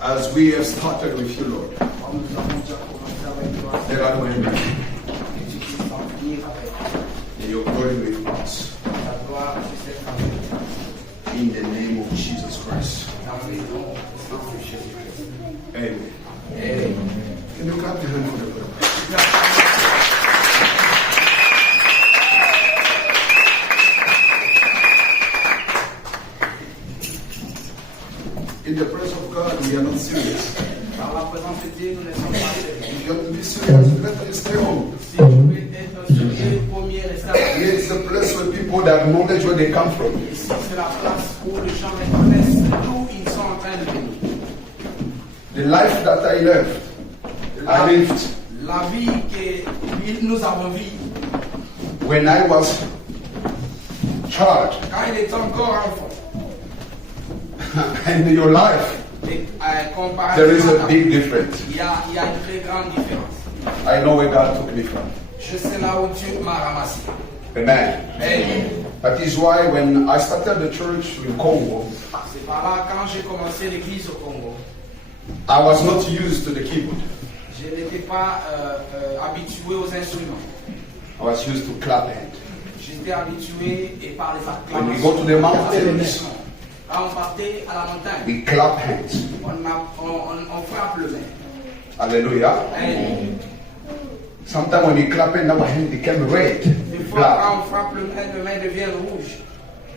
As we have started with you, Lord, there are no end. May your glory with us. In the name of Jesus Christ. Amen. Can you clap your hand for the brother? In the presence of God, we are not serious. Dans la présence de Dieu, nous ne sommes pas sérieux. If you have to be serious, better stay home. Si tu veux être sérieux, il faut mieux rester à la maison. Here is a place where people that acknowledge where they come from. Ici, c'est la place où les gens reconnaissent d'où ils sont en train de venir. The life that I lived La vie que nous avons vue when I was child, quand il était encore enfant. and in your life, Et, there is a big difference. Il y a une très grande différence. I know where God took me from. Je sais là où Dieu m'a ramassé. Amen. Amen. That is why when I started the church in Congo, C'est par là quand j'ai commencé l'église au Congo. I was not used to the keyboard. Je n'étais pas habitué aux instruments. I was used to clap hand. J'étais habitué et par les When we acclamations. go to the mountains, Quand on partait à la montagne, we clap hands. on frappe le main. Hallelujah. Amen. Sometimes when we clap hand, our hand became red, Des fois, black. quand on frappe le main devient rouge.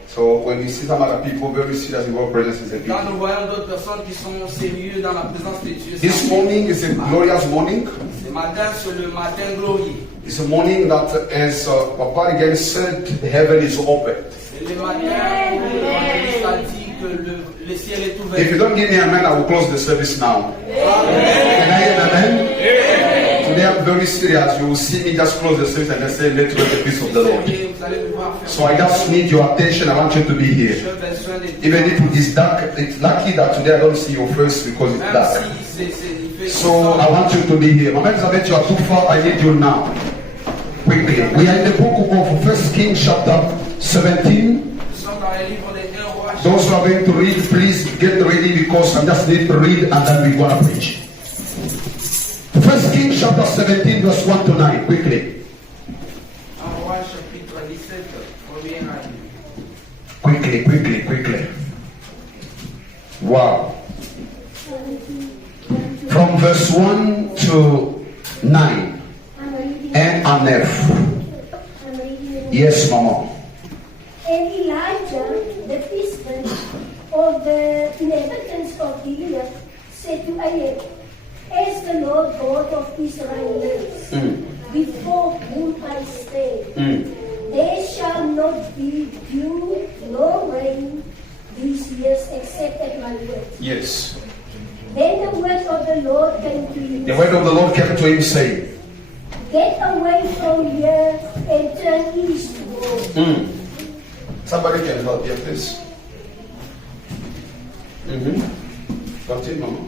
So when we see some other people very serious in God's presence, is a big Quand deal. nous voyons d'autres personnes qui sont sérieuses dans la présence de Dieu, This morning is a glorious morning. ce matin, c'est le matin glorieux. It's a morning that, as Papa again said, heaven is open. C'est le matin où l'évangéliste a dit que le ciel est ouvert. If you don't give me an amen, I will close the service now. Can I hear an amen? Today I'm very serious. You will see me just close the service and just say, let's let the peace of the Lord. Vous allez devoir faire So I just need your attention. I want you to be here. Je besoin de Even if it is dark, it's lucky that today I don't see your face because it's même dark. si il fait So I want you to be here. Mama Elizabeth, you are too far. I need you now. Quickly. We are in the book of 1 Kings chapter 17. Nous sommes dans les livres des deux rois. Those who are going to read, please get ready because I just need to read and then we're going to preach. 1 Kings chapter 17 verse 1 to 9. Quickly. En roi chapitre 17, première année. Quickly. Wow. From verse 1 to 9. And Anef. Yes, Mama. And Elijah, the priest of the inhabitants of Gilead, said to Ahab, as the Lord God of Israel lives, before whom I stand, there shall not be dew nor rain these years except at my word. Yes. Then the word of the Lord came to him. The word of the Lord came to him saying, Get away from here and turn eastward. Somebody can help you, please. Continue, Mama.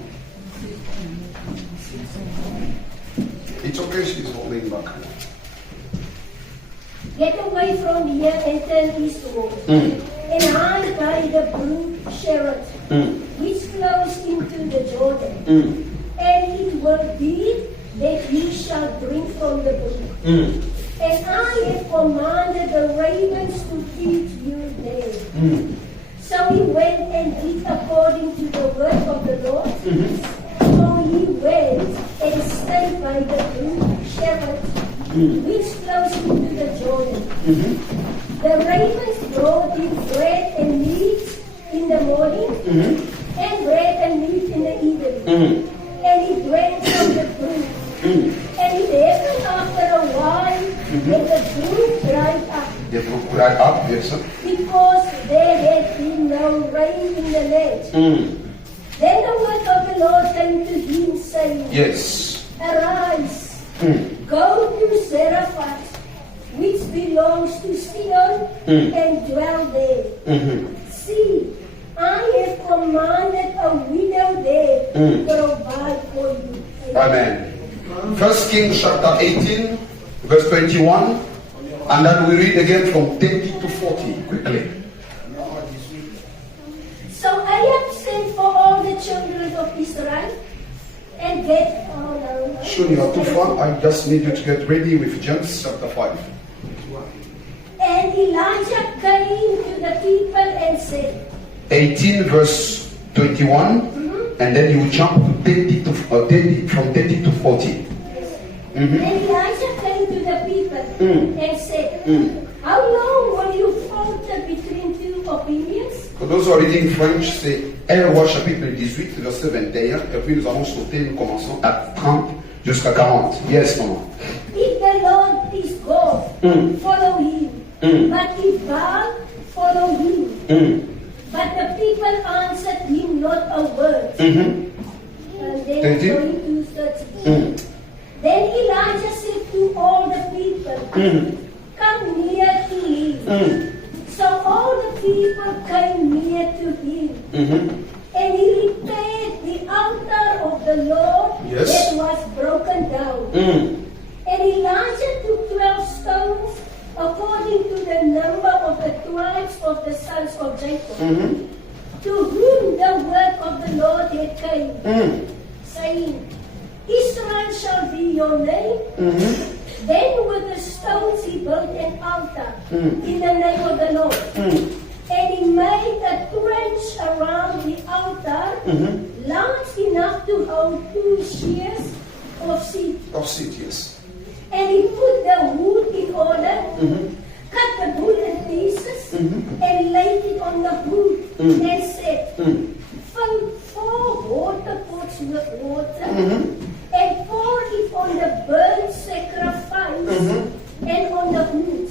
It's okay, she's holding back. Get away from here and turn eastward. And hide by the brook Cherith, which flows into the Jordan. And it will be that you shall drink from the brook. And I have commanded the ravens to feed you there. So he went and did according to the word of the Lord. So he went and stayed by the brook Cherith, which flows into the Jordan. The ravens brought him bread and meat in the morning, and bread and meat in the evening. And he drank from the brook. And it happened after a while that the brook dried up, The brook dried up, yes, sir. because there had been no rain in the land. Then the word of the Lord came to him, saying, Yes. Arise, go to Zarephath, which belongs to Sidon, and dwell there. See, I have commanded a widow there to provide for you. Amen. 1 Kings chapter 18, verse 21. And then we read again from 30 to 40, quickly. Sean, you are too far. I just need you to get ready with James chapter 5. And Elijah came to the people and said, 18 verse 21, and then you jump to 30 to, 30, from 30 to 40. And Elijah came to the people and said, how long will you falter between two opinions? Pour those who are reading French, c'est 1 Roi chapitre 18, verset 21, et puis nous allons sauter, nous commençons à 30 jusqu'à 40. Yes, maman. If the Lord is God, follow him. But if Baal, follow him. But the people answered him not a word. And then going to 30. Then Elijah said to all the people, come near to him. So all the people came near to him. And he repaired the altar of the Lord that was broken down. And Elijah took 12 stones according to the number of the tribes of the sons of Jacob, to whom the word of the Lord had came, saying, Israel shall be your name. Then with the stones he built an altar in the name of the Lord. And he made a trench around the altar large enough to hold 2 shears of seed. Yes. And he put the wood in order, cut the wood in pieces, and laid it on the wood, and said, fill 4 water pots with water, and pour it on the burnt sacrifice and on the wood.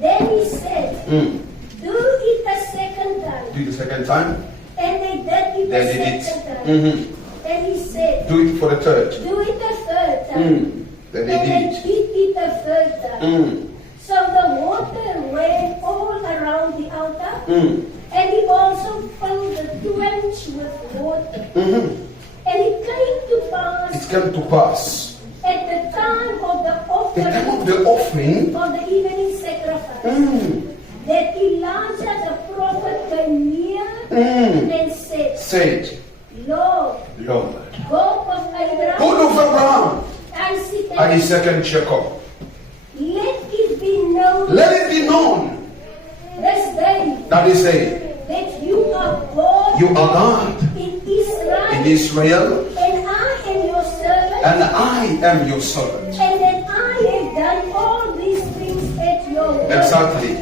Then he said, do it a second time. Do it the second time. And they did it Then a second time. And he said, do it for the third. do it a third time. Then And they they did it a third time. So the water ran all around the altar, and he also filled the trench with water. And it came to pass It came to pass. at the time of the The time of the offering offering. of the evening sacrifice that Elijah the prophet came near and said, Said, Lord, Lord, God of Abraham, God of Abraham, Isaac, and Isaac and Jacob, let it be known let it be known this day that is say, that you are God you are God in Israel, in Israel, and I am your servant, and I am your servant. and that I have done all these things at your word. Exactly.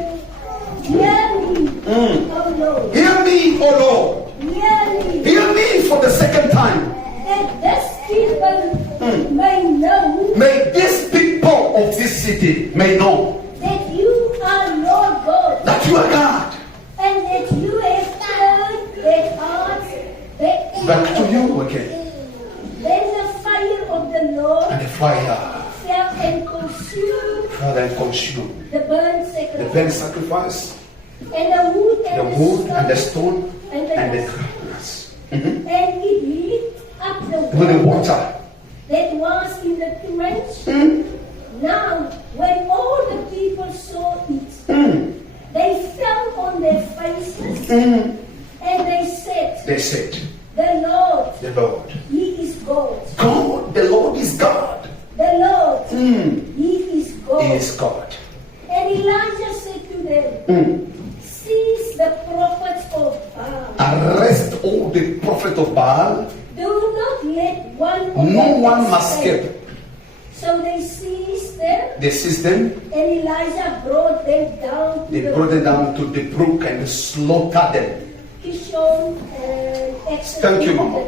Hear me, O Lord. Hear me, O Lord. Hear me, Hear me for the second time. that this people may know May these people of this city may know that you are Lord God, that you are God. and that you have turned their hearts Back to you again. Then the fire of the Lord And the fire, fell and consumed Father, and consume the burnt the sacrifice, burnt sacrifice, and the wood the and wood and the stone and and the the grass. and it lit up the With the water water. that was in the trench. Now, when all the people saw it, they fell on their faces and they said, They said, the the Lord, He is God. God, the Lord is God. The Lord, He is God. He is God. And Elijah said to them, seize the prophets of Baal. Arrest all the prophet of Baal. Do not let one of No them one must escape. So they seized them, They seized them. and Elijah brought them down to They the brought them down to the brook and slaughtered them. Kishon and Exodus. Thank you, Mama.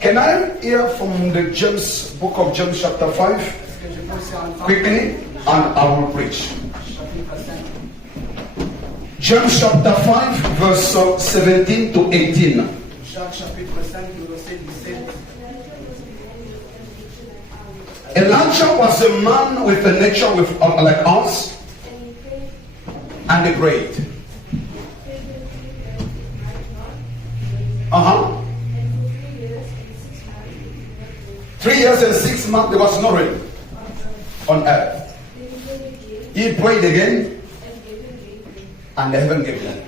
Can I hear from the James, book of James chapter 5? Est-ce que je peux aussi entendre Quickly, and I will preach. chapitre 5, James chapter 5, verse 17 to 18. Jacques chapitre 5, verset 17. Elijah was a man with a nature like us, and he prayed. Uh-huh. 3 years and 6 months, there was no rain on earth. He prayed again, and the heaven gave rain.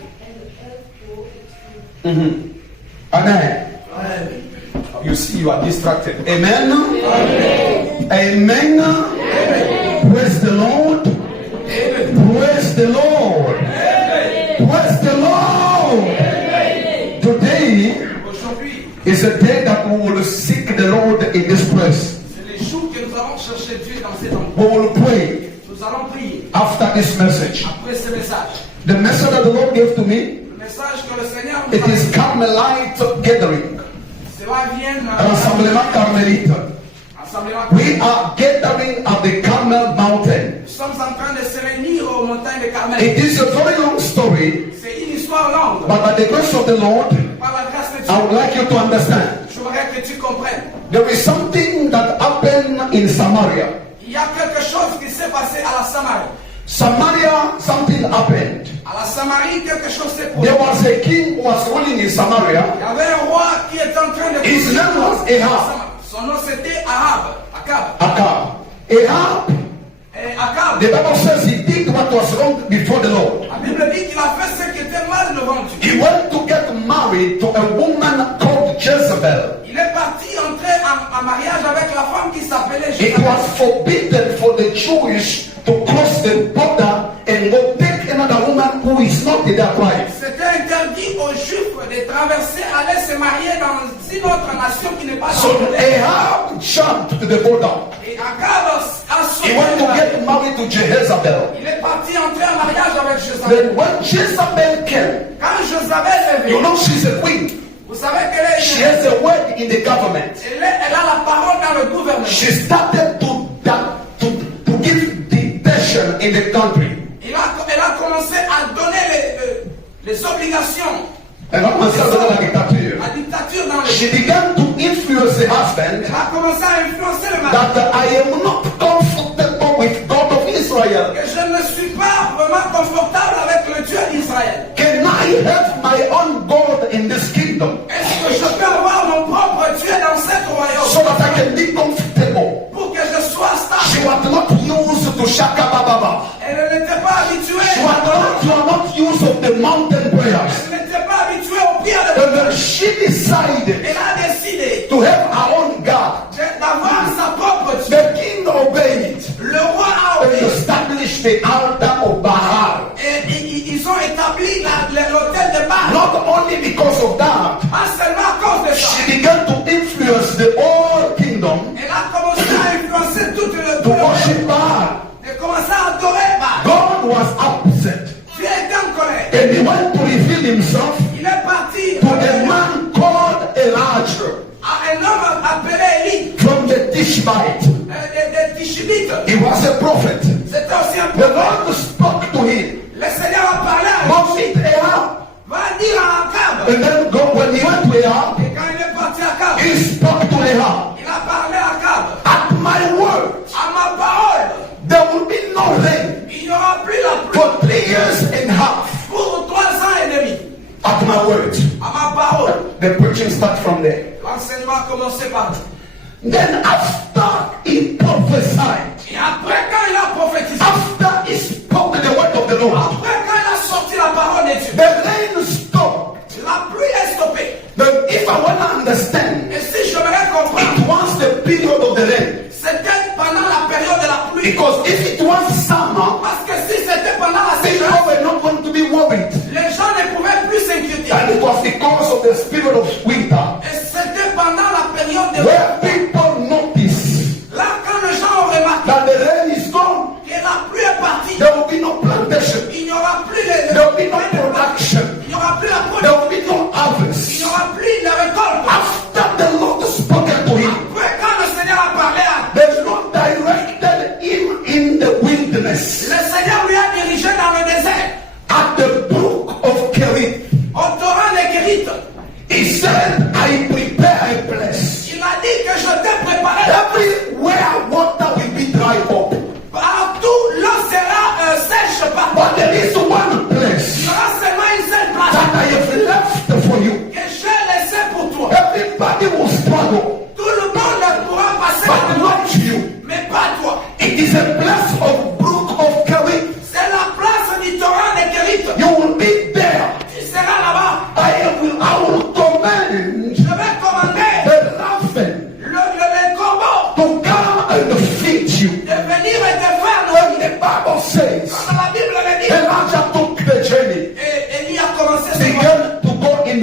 Amen. You you see you are distracted. Amen. Amen. Praise the Lord. Praise the Lord. Praise the Lord. Today Aujourd'hui, is a day that we will seek the Lord in this place. c'est les jours que nous allons chercher Dieu dans cet endroit. We will pray Nous allons prier after this message. après ce message. The message that the Lord gave to me, Le message que le Seigneur nous it a is donné, Carmelite gathering. cela vient Rassemblement Carmélite. Rassemblement. We are gathering at the Carmel mountain. Nous sommes en train de se réunir aux montagnes de Carmel. It is a very long story, C'est une histoire longue. but by the grace of the Lord, Par la grâce de I would Dieu, like you to understand. je voudrais que tu comprennes. There is something that happened in Samaria. Il y a quelque chose qui s'est passé à la Samarie. Samaria, something happened. À la Samarie, quelque chose s'est There produit. was a king who was ruling in Il Samaria. y avait un roi qui était en train de... His name was Ahab. Son nom c'était Ahab. Akab. Ahab. Ahab, Et Akab, the Bible says he did what was wrong before the Lord. la Bible dit qu'il a fait ce qui était mal devant Dieu. He went to get married to a woman called Jezebel. Il est parti entrer en mariage avec la femme qui s'appelait It Jézabel. was forbidden for the Jewish to cross the border and go take another woman who is not their wife. C'était interdit aux Juifs de traverser, aller se marier dans une autre nation qui n'est pas So dans le Ahab jumped to the border. Et Akab a sauté. He went to get married to Jezebel. Il est parti entrer en mariage avec Jézabel. Then when Jezebel came, Quand Jézabel est you venue, know she's a queen. vous savez qu'elle est She has a word in the government. elle a la parole dans le gouvernement. She started to give dictation in the country. Elle a commencé à donner les obligations, Elle a commencé à donner la dictature. la dictature dans She les... began to influence the husband Elle a commencé à influencer le mari. that I am not comfortable with God of Israel. Que je ne suis pas vraiment confortable avec le Dieu d'Israël. Can I have my own God in this kingdom Est-ce que je peux avoir mon propre Dieu dans cet so royaume that I can be comfortable? pour que je sois She stable? was not used to Shaka Baba. Elle n'était pas habituée. You are not used of the mountain prayers. Elle n'était pas habituée au pied de And then she decided Elle a décidé to have her own God. d'avoir sa propre Dieu. The king obeyed. Le roi a They obéi. established the altar of Baal. Et ils ont établi l'hôtel de Baal. Not only because of that, Pas seulement à cause de ça. she began to influence the whole kingdom Elle a commencé à influencer tout to le worship Baal. Elle a commencé à adorer Baal. God was upset. Dieu était en colère. And he went to reveal himself Il est parti to a man called Elijah à un homme appelé Élie, from the Tishbite. des Tishbites. He was a prophet. C'était aussi un The prophète. Lord spoke to him. Le Seigneur a parlé à lui. Go meet Ahab. Va dire à Akab. And then when he went to Ahab, Et quand il est parti à Akab, he spoke to Ahab. il a parlé à Akab. At my word, À ma parole, there will be no rain il n'y aura plus la pluie for 3 years and a half. pour 3 ans et demi. At my word. À ma parole. The preaching starts from there. L'enseignement a commencé par là. Then after he prophesied, Et après, quand il a prophétisé, after he spoke the word of the Lord, après, quand il a sorti la parole de Dieu, the rain stopped. la pluie est stoppée. But if I want to understand, Et si j'aimerais comprendre, it was the period of the rain. c'était pendant la période de la pluie. Because if it was summer, Parce que si c'était pendant la people saison, were not going to be worried. les gens ne pouvaient plus s'inquiéter. And it was because of the spirit of winter, Et c'était pendant la période de where people notice là, quand les gens ont remarqué that the rain is gone, que la pluie est partie, there will be no plantation, il n'y aura plus there will be no production, il n'y aura plus la there production, will be no il harvest. n'y aura plus de récolte. After the Lord spoke to him, Après, quand le Seigneur a parlé à the Lord directed him in the wilderness le Seigneur lui a dirigé dans le désert, at the brook of Kerith. au torrent de Kérith. He said, I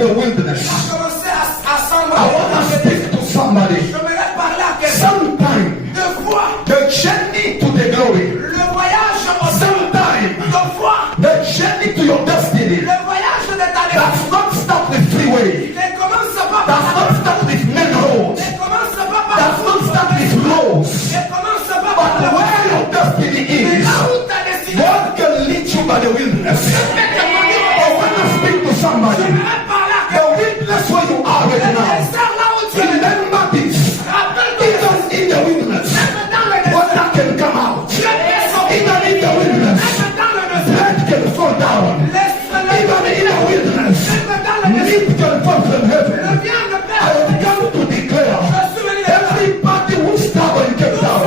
the wilderness. a commencé à s'en I want to speak to somebody. J'aimerais parler à quelqu'un. Sometime Deux fois, the journey to the glory. le voyage au Sometime deux fois, the journey to your destiny. le voyage de ta Does destinée. not start with freeway. Ne commence pas Does par not start with main roads. Ne commence pas par Does not start with roads. Ne commence pas But par where your destiny is, là où ta destinée. God can lead you by the wilderness. I want to speak to somebody. J'aimerais parler à The wilderness where you are right now. quelqu'un là où tu es. Remember this. Even in the wilderness, water can come out. Even in the wilderness, blood can fall down. Even in the wilderness, meat can fall from heaven. I have come to declare everybody who stubborn came down.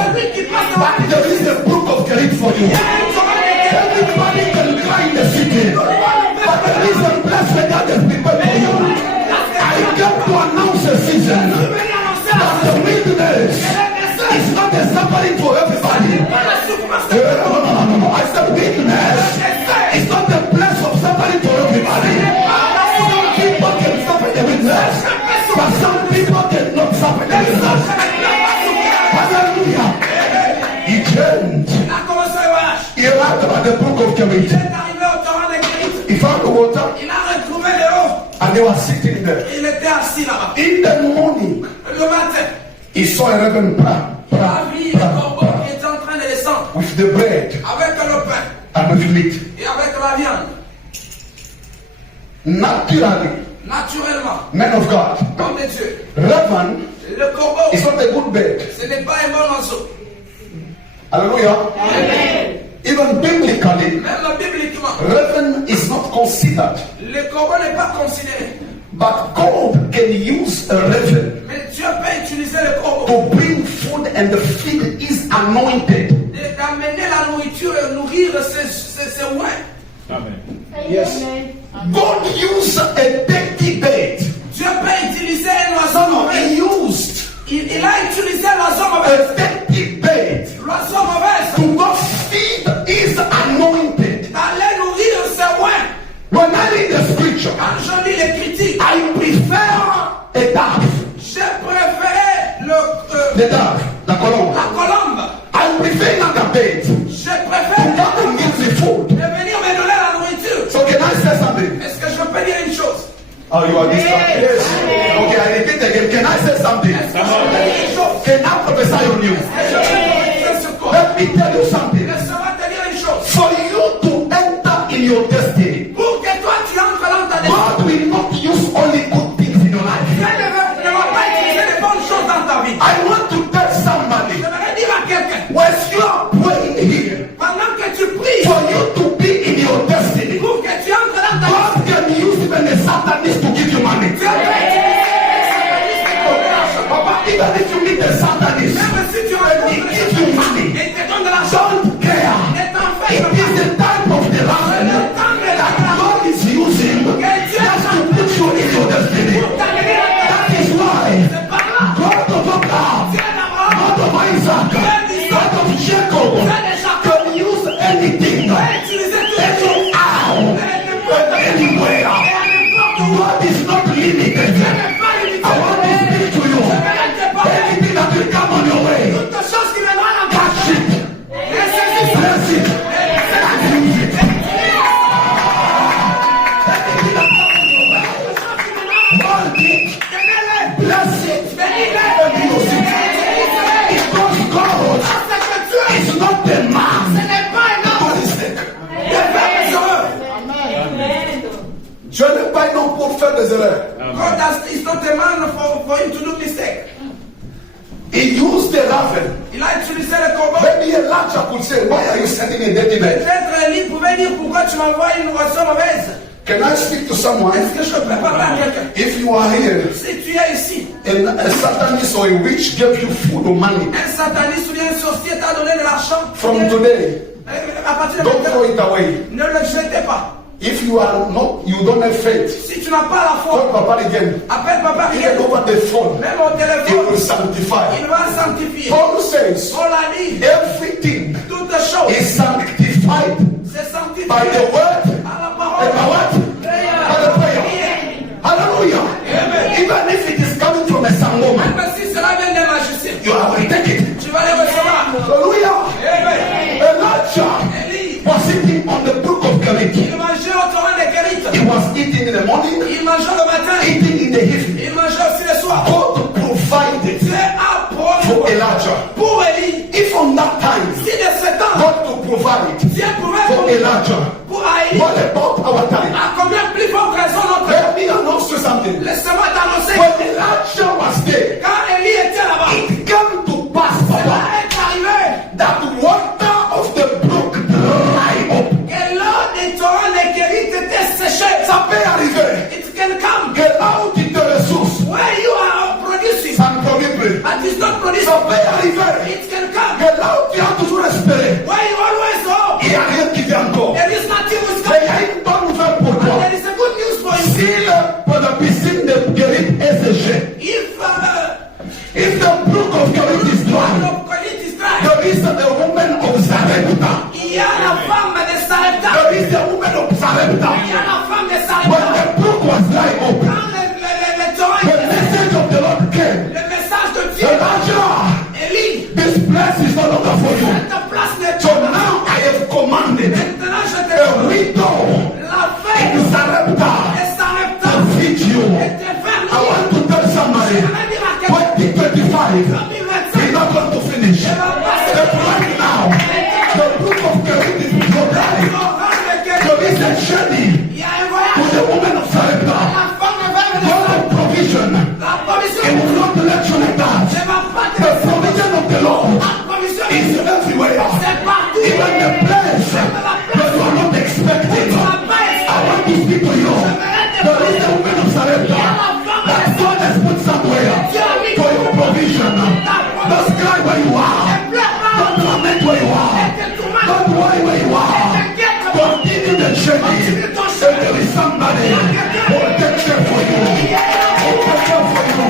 But there is a book of Greek for you. Everybody can cry in the city. But there is a place where God has prepared for you. I come to announce a season that the wilderness is not a suffering for everybody. No. I said wilderness is not a place of suffering for everybody. Some people can suffer the wilderness, but some people cannot suffer the wilderness. Hallelujah. He turned. He arrived about the brook of Kerit. He found the water Il a retrouvé l'eau. and they were sitting there. Il était assis là-bas. In the morning, Le matin, he saw a raven il a vu le corbeau qui était en train de descendre with the bread avec le pain and with meat. et avec la viande. Naturally, Naturellement, men of God, comme de Dieu. raven Le corbeau, is not a good bird. ce n'est pas un bon oiseau. Hallelujah. Even biblically, Même bibliquement, raven is not considered. le corbeau n'est pas considéré. But God can use a raven Mais Dieu peut utiliser le corbeau to bring food and the feed is anointed. d'amener la nourriture et nourrir ses oins. Yes. God used a dirty bird. Dieu peut utiliser un oiseau No, mauvais. he used Il a utilisé l'oiseau a mauvais. dirty bird L'oiseau mauvais to go feed his anointed. allait nourrir ses oins. When I read the scripture, Quand je lis les critiques, I prefer a dove. j'ai préféré The dove, la colombe. la colombe. I prefer another bird to Je préfère come and give me food. de venir me donner la nourriture. So can I say something? Est-ce que je peux dire une chose? Oh, you are distracted. Yes. Okay, I repeat again. Can I say something? Est-ce que je peux dire une chose? Can I prophesy on you? Est-ce que je peux dire sur toi? Let me tell you something. Laisse-moi te dire une chose. For you to enter in your destiny, Pour que toi tu entres dans ta destinée, God will not use only good things in your life. Dieu ne va pas utiliser les bonnes choses dans ta vie. I want to tell somebody, J'aimerais dire à quelqu'un, when you are praying here, pendant que tu pries, for you to be in your destiny, pour que tu entres dans ta God can use even a Satanist to give you money. Dieu peut utiliser Papa, even if you meet a Satanist, même si tu and he gives you money, et te donne de l'argent, don't care. ne t'en fais It pas. is the time of the raven that God is using just to put you in your destiny. That is why God of Abraham, God of Isaac, God of Jacob can use anything, anyhow, and anywhere. God is not limited. I want to speak to you. Anything that will come on your way, catch it, bless it, and use it. Anything that comes on your way, hold it, bless it, and use it. Because God is not the man to mistake. Dieu n'est pas un homme pour faire des erreurs. God is not a man for him to do mistake. He used the raven. Il a utilisé le corbeau. Maybe Elijah could say, why are you sending a dirty bed? Peut-être Élie pouvait dire pourquoi tu m'envoies une oiseau mauvaise. Can I speak to someone? Est-ce que je peux parler à quelqu'un? If you are here Si tu es ici, and a Satanist or a witch gave you food or money, un sataniste ou bien un sorcier t'a donné de l'argent, from today, à partir de don't throw maintenant, it away. ne le jetez pas. If you are not, you don't have faith, Si tu n'as pas la call foi, Papa again. appelle papa Even Pierre. over the phone, Même au it téléphone, will sanctify. il va sanctifier. Paul says, On l'a dit, everything toutes choses, is sanctified c'est sanctifié by the word à la and parole. by what? By the prayer. Hallelujah. eating in the morning, Il mangeait le matin. eating in the evening. Il mangeait aussi le soir. God provided Dieu a for promis Elijah. pour Élie. If on that time Si de ce temps, God to provide Dieu pouvait for promettre Elijah, pour Élie, what about our time? à combien plus forte raison notre Let me announce you something. Laissez-moi t'annoncer. When Elijah was there, Quand Élie était là-bas, it came to pass, cela Papa, est arrivé that water of the brook dry up. que l'eau des torrents des Kérites était séchée. Ça peut arriver It can come que là où tu te ressources, where you are producing, ça ne produit plus. but it's not producing. Ça peut arriver It can come que là où tu as toujours espéré, where you always hope. il n'y a rien qui vient encore. There is nothing who's Mais il y coming. a une bonne nouvelle pour toi. There is a good news for you. Si la piscine de Guérit est séchée, if the brook of Guérit is dry, there is a woman of Zarepta. il y a la femme de Sarepta. There is a woman of Il y Zarepta. a la femme de When Sarepta. the brook was dry up, Quand le torrent, the message of the Lord came. le message de Dieu, Elijah, Élie, this place is no longer for you. cette place n'est So pas. now I have commanded Maintenant je te a demande, widow la in femme Zarepta de Sarepta to feed you. était ferme. I want to tell somebody, 2025 is not going to finish. But right now, the book of Kerit is progressing. There is a journey Il y a un to voyage. the woman of Zarepta. La femme est vers God of provision. la provision. It will not let you like that. Je ne vais pas te The provision of the Lord La provision is everywhere. c'est partout. Even the place that you are not expecting. I want to speak to you. There is a woman of Zarepta that God has put somewhere for your provision. Don't cry where you are. Don't lament where you are. Don't worry where you are. Continue the journey. If there is somebody who will take care for you, who will take care for you,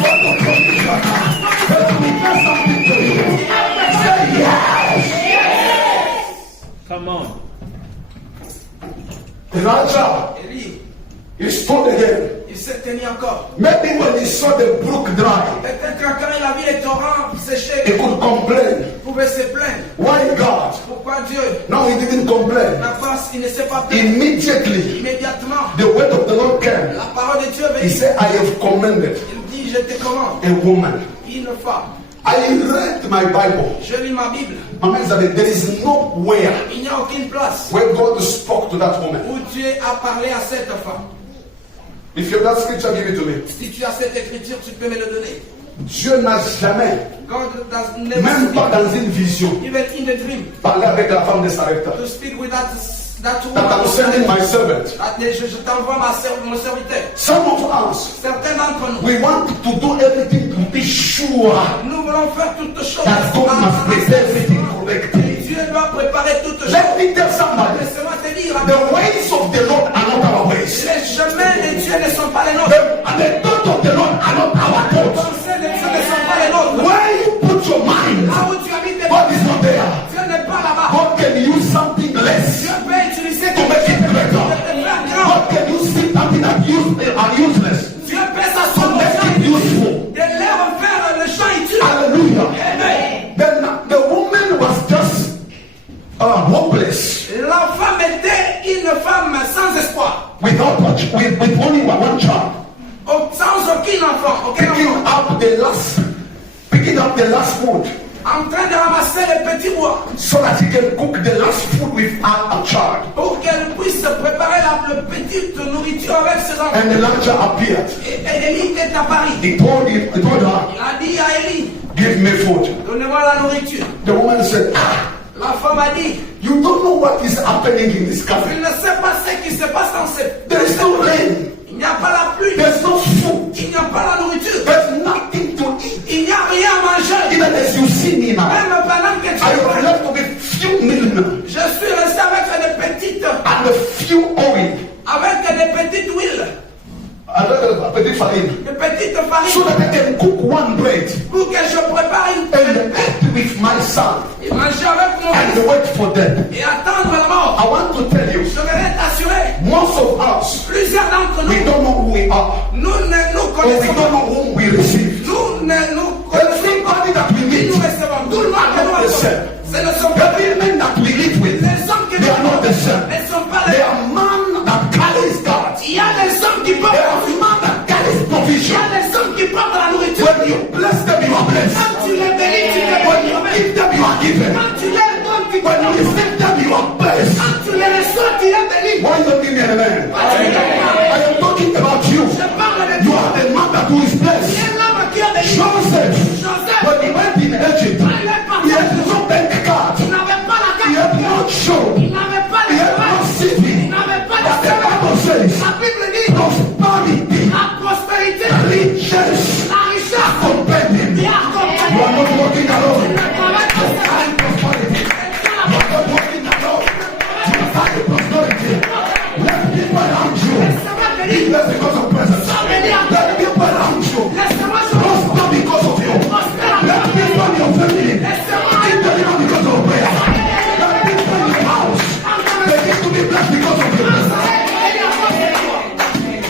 for the provision, let me get something to you. Say yes. Come on. Elijah, Élie, he stood again. il s'est tenu encore. Maybe when he saw the brook dry, Peut-être que quand il a vu les torrents séchés, he could complain. il pouvait se plaindre. Why God? Pourquoi Dieu No, he didn't complain. il ne s'est pas plaint. Immediately, Immédiatement, the word of the Lord came. la parole de Dieu He venait. said, I have commanded Il dit, je te commande, a woman. une femme. I read my Bible. Je lis ma Bible. Mama Elizabeth, there is nowhere Il n'y a aucune place where God spoke to that woman. où Dieu a parlé à cette femme. If you have that scripture, give it to me. Si tu as cette écriture, tu peux me le donner. Dieu n'a jamais, God does never même pas speak, dans une vision, even in the dream, parlé avec la femme de Sarepta. to speak with that That I'm sending woman. my servant. Je t'envoie mon serviteur. Some of us, Certains d'entre nous, we want to do everything to be sure nous voulons faire toutes choses. that God must prepare everything correctly. Dieu doit préparer toutes choses. Let me tell somebody, Laisse-moi te dire, the ways of the Lord are not our ways. les chemins de Dieu ne sont pas les nôtres. The thoughts of the Lord are not our Les thoughts. pensées de Dieu ne sont pas les nôtres. Where you put your mind, Là où tu habites, God is not there. Dieu n'est pas là-bas. God can use something less Dieu peut utiliser to make it greater. God can use something that are useless Dieu peut to s'asseoir make it useful. de les refaire le champ utile. Hallelujah. Amen. Then the woman was just hopeless La femme était une femme sans espoir, with only one child. sans aucun enfant, Picking up the last food en train de ramasser les petits bois so that he can cook the last food with a child. pour qu'elle puisse préparer la petite nourriture avec ses enfants. And Elijah appeared. Et Élie est apparu. He told her, Il a dit à Élie, give me food. donnez-moi la nourriture. The woman said, La femme a dit, you don't know what is happening in this je country. ne sais pas ce qui se passe dans cette... There is no rain. Il n'y a pas la pluie, There's no food. il n'y a pas la nourriture, There's nothing to eat. il n'y a rien à manger. Even as you see me now, Même pendant que tu I have es left with few milk je suis resté avec des petites, and a few oil. avec des petites huiles, A petite farine. des petites So farines, that I can cook one bread pour que je prépare une and eat with my son et manger avec mon and fils wait for them. et attendre la mort. I want to tell you, Je voudrais t'assurer, most of us, plusieurs d'entre we nous, don't know who we are, nous ne nous or we connaissons don't pas. know whom we receive. Nous ne nous connaissons Everybody that we pas. meet, Nous recevons tout le monde que nous recevons. Ce ne sont pas every man that we live with, les hommes que they are not the same. ne sont pas They les are man that carries God.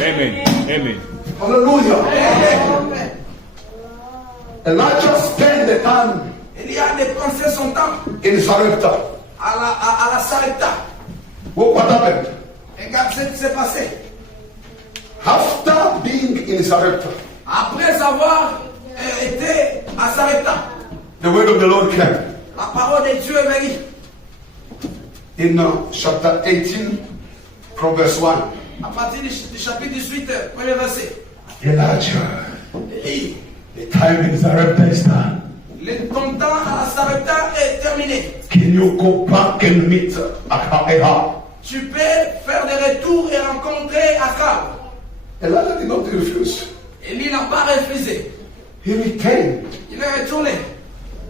Amen. Amen. Hallelujah. Elijah spent the time Élie a dépensé son temps in Sarepta. à la Sarepta. What happened? Regarde ce qui s'est passé. After being in Sarepta, Après avoir été à Sarepta, the word of the Lord came. la parole de Dieu est venue. In chapter 18, from verse 1. À partir du chapitre 18, premier verset. Elijah, Élie, the time in Sarepta is done. ton temps à la Sarepta est terminé. Can you go back and meet Ahab? Tu peux faire des retours et rencontrer Akab. Elijah did not refuse. Élie n'a pas refusé. He returned. Il est retourné.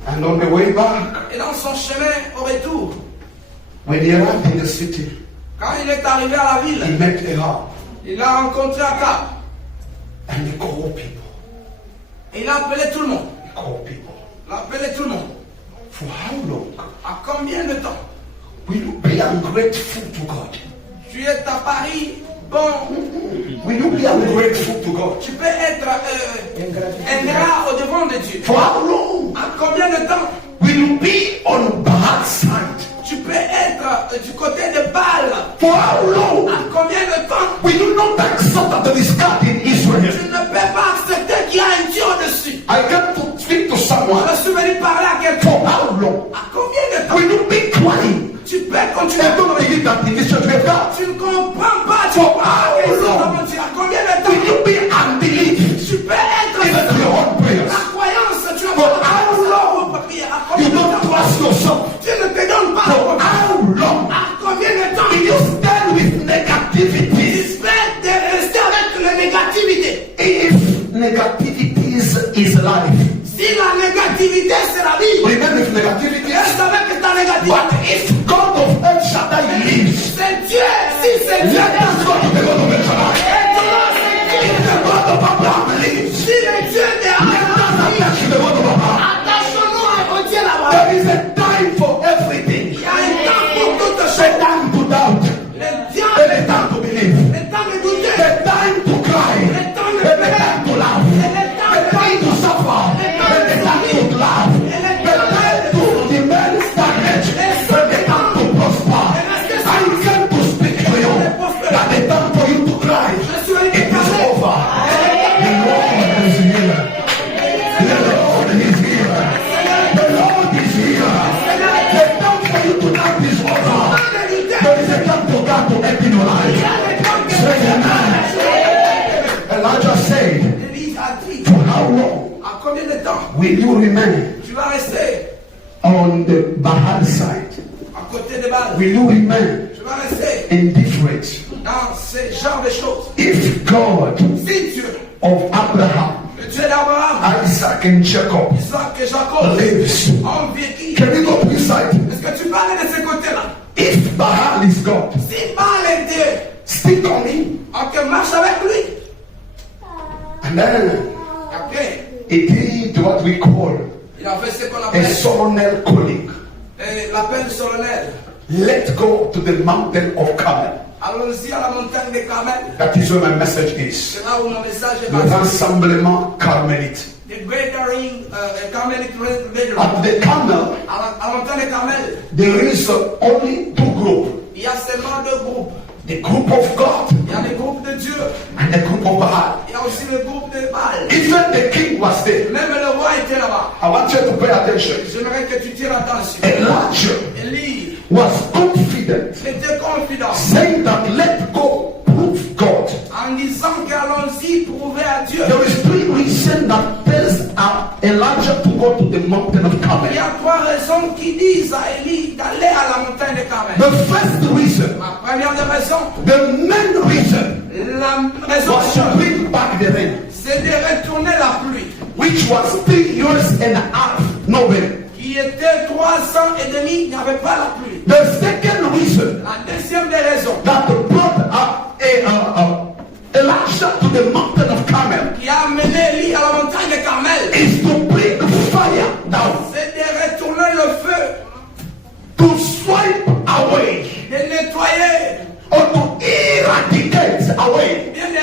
And on the way back, Et dans son chemin au retour, when he arrived in the city, quand il est arrivé à la ville, he met Ahab. il a rencontré Akab. And he called people. Et il a appelé tout le monde. He called people. Il a appelé tout le monde. For how long À combien de temps will you be ungrateful to God? tu es à Paris? Bon, Will you be ungrateful to God? tu peux être ingrat au devant de Dieu. For how long À combien de temps will you be on Baal's side? tu peux être du côté de Baal? For how long À combien de temps will you not accept that there is God in Israel? tu ne peux pas accepter qu'il y a un Dieu au-dessus? I got to speak to someone. Je suis venu parler à quelqu'un. For how long À combien de temps will you be crying? tu peux continuer And don't believe that in this church we have God. Tu ne comprends pas, tu For ne how long comprends pas. À combien de will you temps be unbelief tu peux être in your own prayers? la croyance, tu as For pas how long à prier. À you combien de don't temps trust yourself? tu ne te donnes pas For how long à combien de temps will you stand with tu negativities? peux de rester avec la négativité? If negativities is life, Si la négativité c'est la vie, remain with negativities. reste avec ta But négativité. if God of El Shaddai lives, C'est Dieu, si c'est Dieu, let us go to the God of El Shaddai. et toi c'est If Dieu. the God of Abraham lives, Si le Dieu de let us Abraham, attach to the God of Abraham. attachons-nous au Dieu là-bas. There is a time for everything. Il y a un temps pour toutes A choses. time to doubt, Le and diable, a time to believe, le temps de douter, a time to cry, and a time to laugh, a time to suffer, and a time to laugh, a time to remain stagnant, and a time to prosper. I came to speak to you that the time for you to cry, it is over. The Lord is here. The Lord is here. The Lord is here. The time for you to doubt is over. There is a time for God to open your life. Say amen. Elijah said, Élie a dit, for how long à combien de temps will you remain tu vas rester on the Baal side? à côté de Baal? Will you remain Tu vas rester indifferent? dans ce genre de choses. If God Si Dieu, of Abraham, le Dieu d'Abraham, Isaac, and Jacob Isaac et Jacob lives, ont vécu, can you go to his side? est-ce que tu peux aller de ce côté-là? If Baal is God, Si Baal est Dieu, stick on him. on marche avec lui. And then Après, he did what we call il a fait ce qu'on a appelle solemn calling. l'appel solennel. Let's go to the mountain of Carmel. Allons-y à la montagne de Carmel. That is where my message is. C'est là où mon message est Le basé. rassemblement carmélite. The gathering, Carmelite gathering. At the Carmel, À la montagne de Carmel, there is only two groups. il y a seulement deux groupes. The group of God Il y a le groupe de Dieu. and the group of Baal. Il y a aussi le groupe de Baal. Even the king was there. Même le roi était là-bas. I want you to pay attention. J'aimerais que tu tires attention. Elijah Élie was confident, était confident saying that let go prove God. en disant qu'allons-y prouver à Dieu. There is three reasons that tells Elijah to go to the mountain of Il y Carmel. a trois raisons qui disent à Élie d'aller à la montagne de Carmel. The first reason, La première des raisons, the main reason, la raison was to bring back the rain, c'est de retourner la pluie, which was 3 years and a half, no rain. qui était 3 ans et demi, il n'y avait pas la pluie. The second reason La deuxième des raisons that brought Elijah to the mountain of Carmel qui a amené Élie à la montagne de Carmel, is to bring fire down, c'est de retourner le feu, to swipe away, de nettoyer, or to eradicate away bien de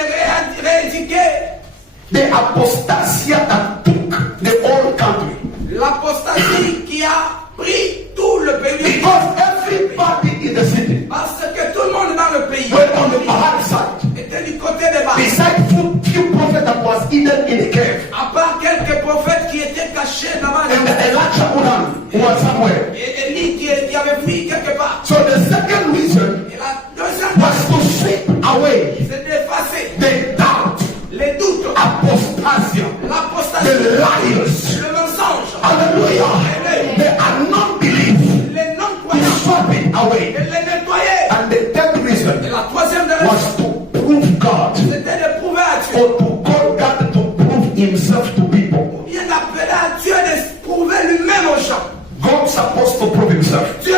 The apostasia that took the whole country. L'apostasie qui a pris tout le pays. Because everybody in the city Parce que tout le monde dans le pays were on the Bahal side. était du côté des Baals. Besides few prophets that was hidden in the cave. À part quelques prophètes qui étaient cachés là-bas. And Elijah was somewhere. Et Élie qui avait fui quelque part. So the second reason Et la deuxième was to sweep away c'est d'effacer the doubt, les doutes, apostasia, l'apostasie, the liars. le mensonge, Hallelujah. The non-belief. les To non-croyants, sweep it et away. les nettoyer. And the third Et reason la troisième raison, was to prove God, c'était de prouver à Dieu. or to call God to prove himself to people. Bien d'appeler à Dieu de prouver lui-même aux gens. God's supposed to prove himself. Dieu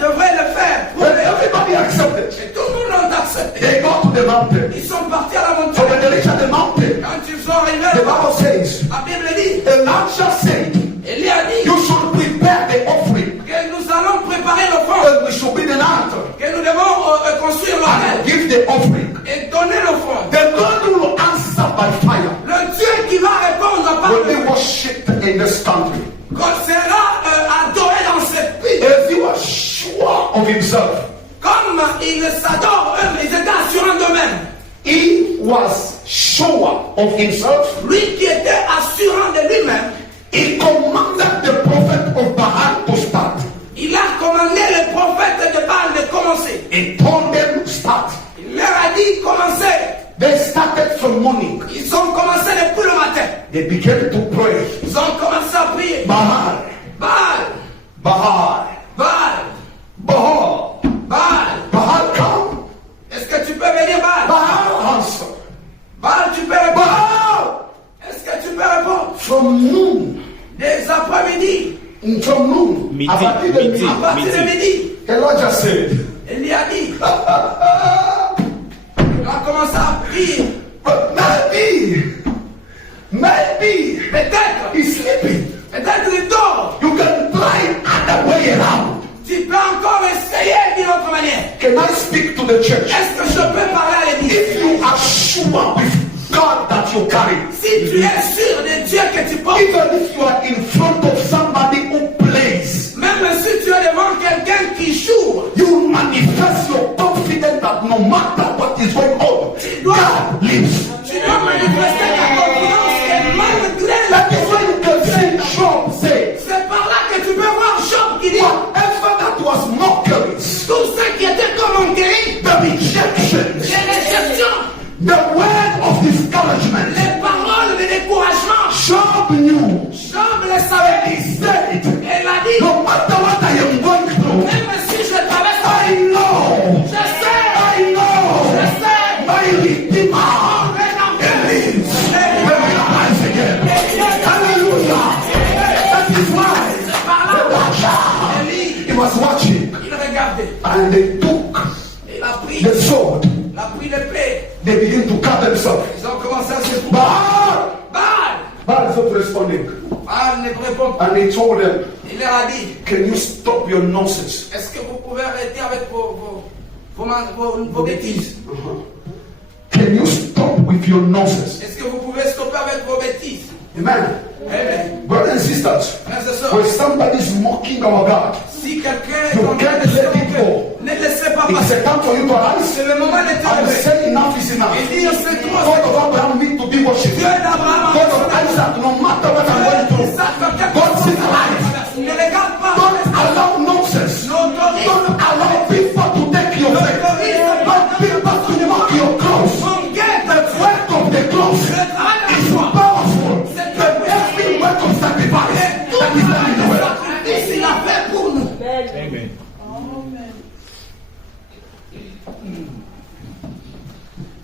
devrait le faire. But Prouver. everybody accepted. Et tout le monde a accepté. They go to the mountain. Ils sont partis à la So when montagne. they reach at the mountain, Quand ils sont arrivés, the Bible says, la Bible dit, Elijah said, Élie a dit you should prepare the offering, que nous allons préparer l'offrande, and we should build an altar que nous devons construire l'autel and give the offering. et donner l'offrande. The God will answer by fire Le Dieu qui va répondre par will be le worshipped in this country. qu'on sera adoré dans ce pays. As he was sure of himself, Comme ils s'adorent eux, ils étaient assurants d'eux-mêmes. he was sure of himself. Lui qui était assurant de lui-même, He commanded the prophet of Baal to start. il a commandé les prophètes de Baal de commencer. He told them start. Il leur a dit commencer. They started from morning. Ils ont commencé depuis le matin. They began to pray. Ils ont commencé à prier. Baal, Baal, Baal, Baal, Baal, Baal. Baal come. Est-ce que tu peux venir Baal? Baal answer. Baal, tu peux répondre? Baal Est-ce que tu peux répondre? from noon. Des après-midi, From noon. Midi, À partir de midi. à midi. partir de midi, Elijah said, il a dit, il a commencé à prier. but maybe Peut-être, he's sleeping. peut-être il dort. You can try other way around. Tu peux encore essayer d'une autre manière. Can I speak to the church? Est-ce que je peux parler à l'église? If you are sure with God that you carry, Si tu es sûr de Dieu que tu portes, even if you are in front of somebody who plays, même si tu es devant quelqu'un qui joue, you manifest your confidence that no matter what is going on, God lives. tu dois manifester ta confiance que malgré That is why you can see Job say, c'est par là que tu peux voir Job qui dit whatever that was mockeries, tout ce qui était comme moquerie, the rejections, les réjections, the word of discouragement, les paroles de découragement, Job knew. Job le savait. He said, Elle a dit, no matter what I am going through, même si je traverse, I know, je sais, I know, je sais, my Redeemer lives. When we rise again. Hallelujah. That is why he was watching il regardait, and they took il a pris, the sword. il a pris l'épée, They began to cut themselves. ils ont commencé à se Baal! Baal, Baal is not responding. Baal ne répond pas. And he told them, Il leur a dit, can you stop your nonsense? est-ce que vous pouvez arrêter avec vos bêtises? Can you stop with your nonsense? Est-ce que vous pouvez stopper avec vos bêtises? Amen. Amen. Brothers and sisters, Frères et sœurs, when somebody is mocking our God, si quelqu'un est You en train can't de se let it moquer, go. ne laissez pas it's passer. a time for you to arise C'est le moment de te and lever. say enough is enough. Et dire c'est trop, God of Abraham need to be worshipped. Dieu d'Abraham, God of Isaac, no matter what I'm going through, God is alive. ne regarde pas. Don't allow nonsense. N'autorise Don't allow people to take your faith. Don't people to mock your clothes. son guet de The work of the clothes le travail à is toi. powerful. Every work of sacrifice that is done in the world. Il a fait pour nous. Amen.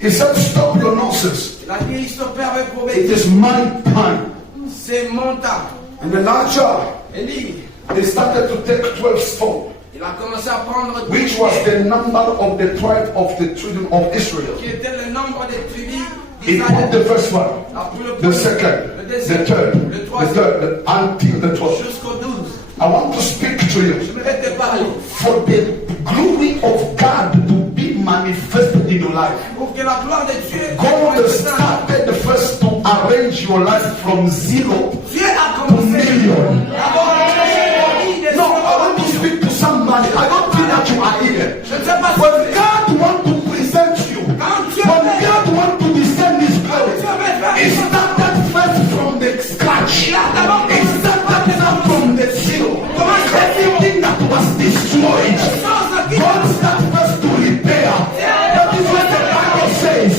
He said, stop your nonsense. Il a dit, stoppez avec vos It bêtises. is my time. C'est mon temps. And Elijah, Élie, they started to take 12 stones, il a commencé à prendre which was the number of the tribe of the children of Israel. qui était le nombre de tribus He put the d'Israël. first one, the second, the third, until the 12th. Jusqu'au 12. I want to speak to you. J'aimerais te parler. For the glory of God to be manifested in your life, Pour que la gloire de Dieu. God started first to arrange your life from zero Dieu a to commencé million. d'abord à créer ta vie de No, I zéro. want to speak to somebody. I don't think that you are here. Je ne sais pas si When God wants to present you, when God wants to descend His glory, He started first from the scratch. He started from the zero. Everything that was destroyed, God started first to repair. That is what the Bible says.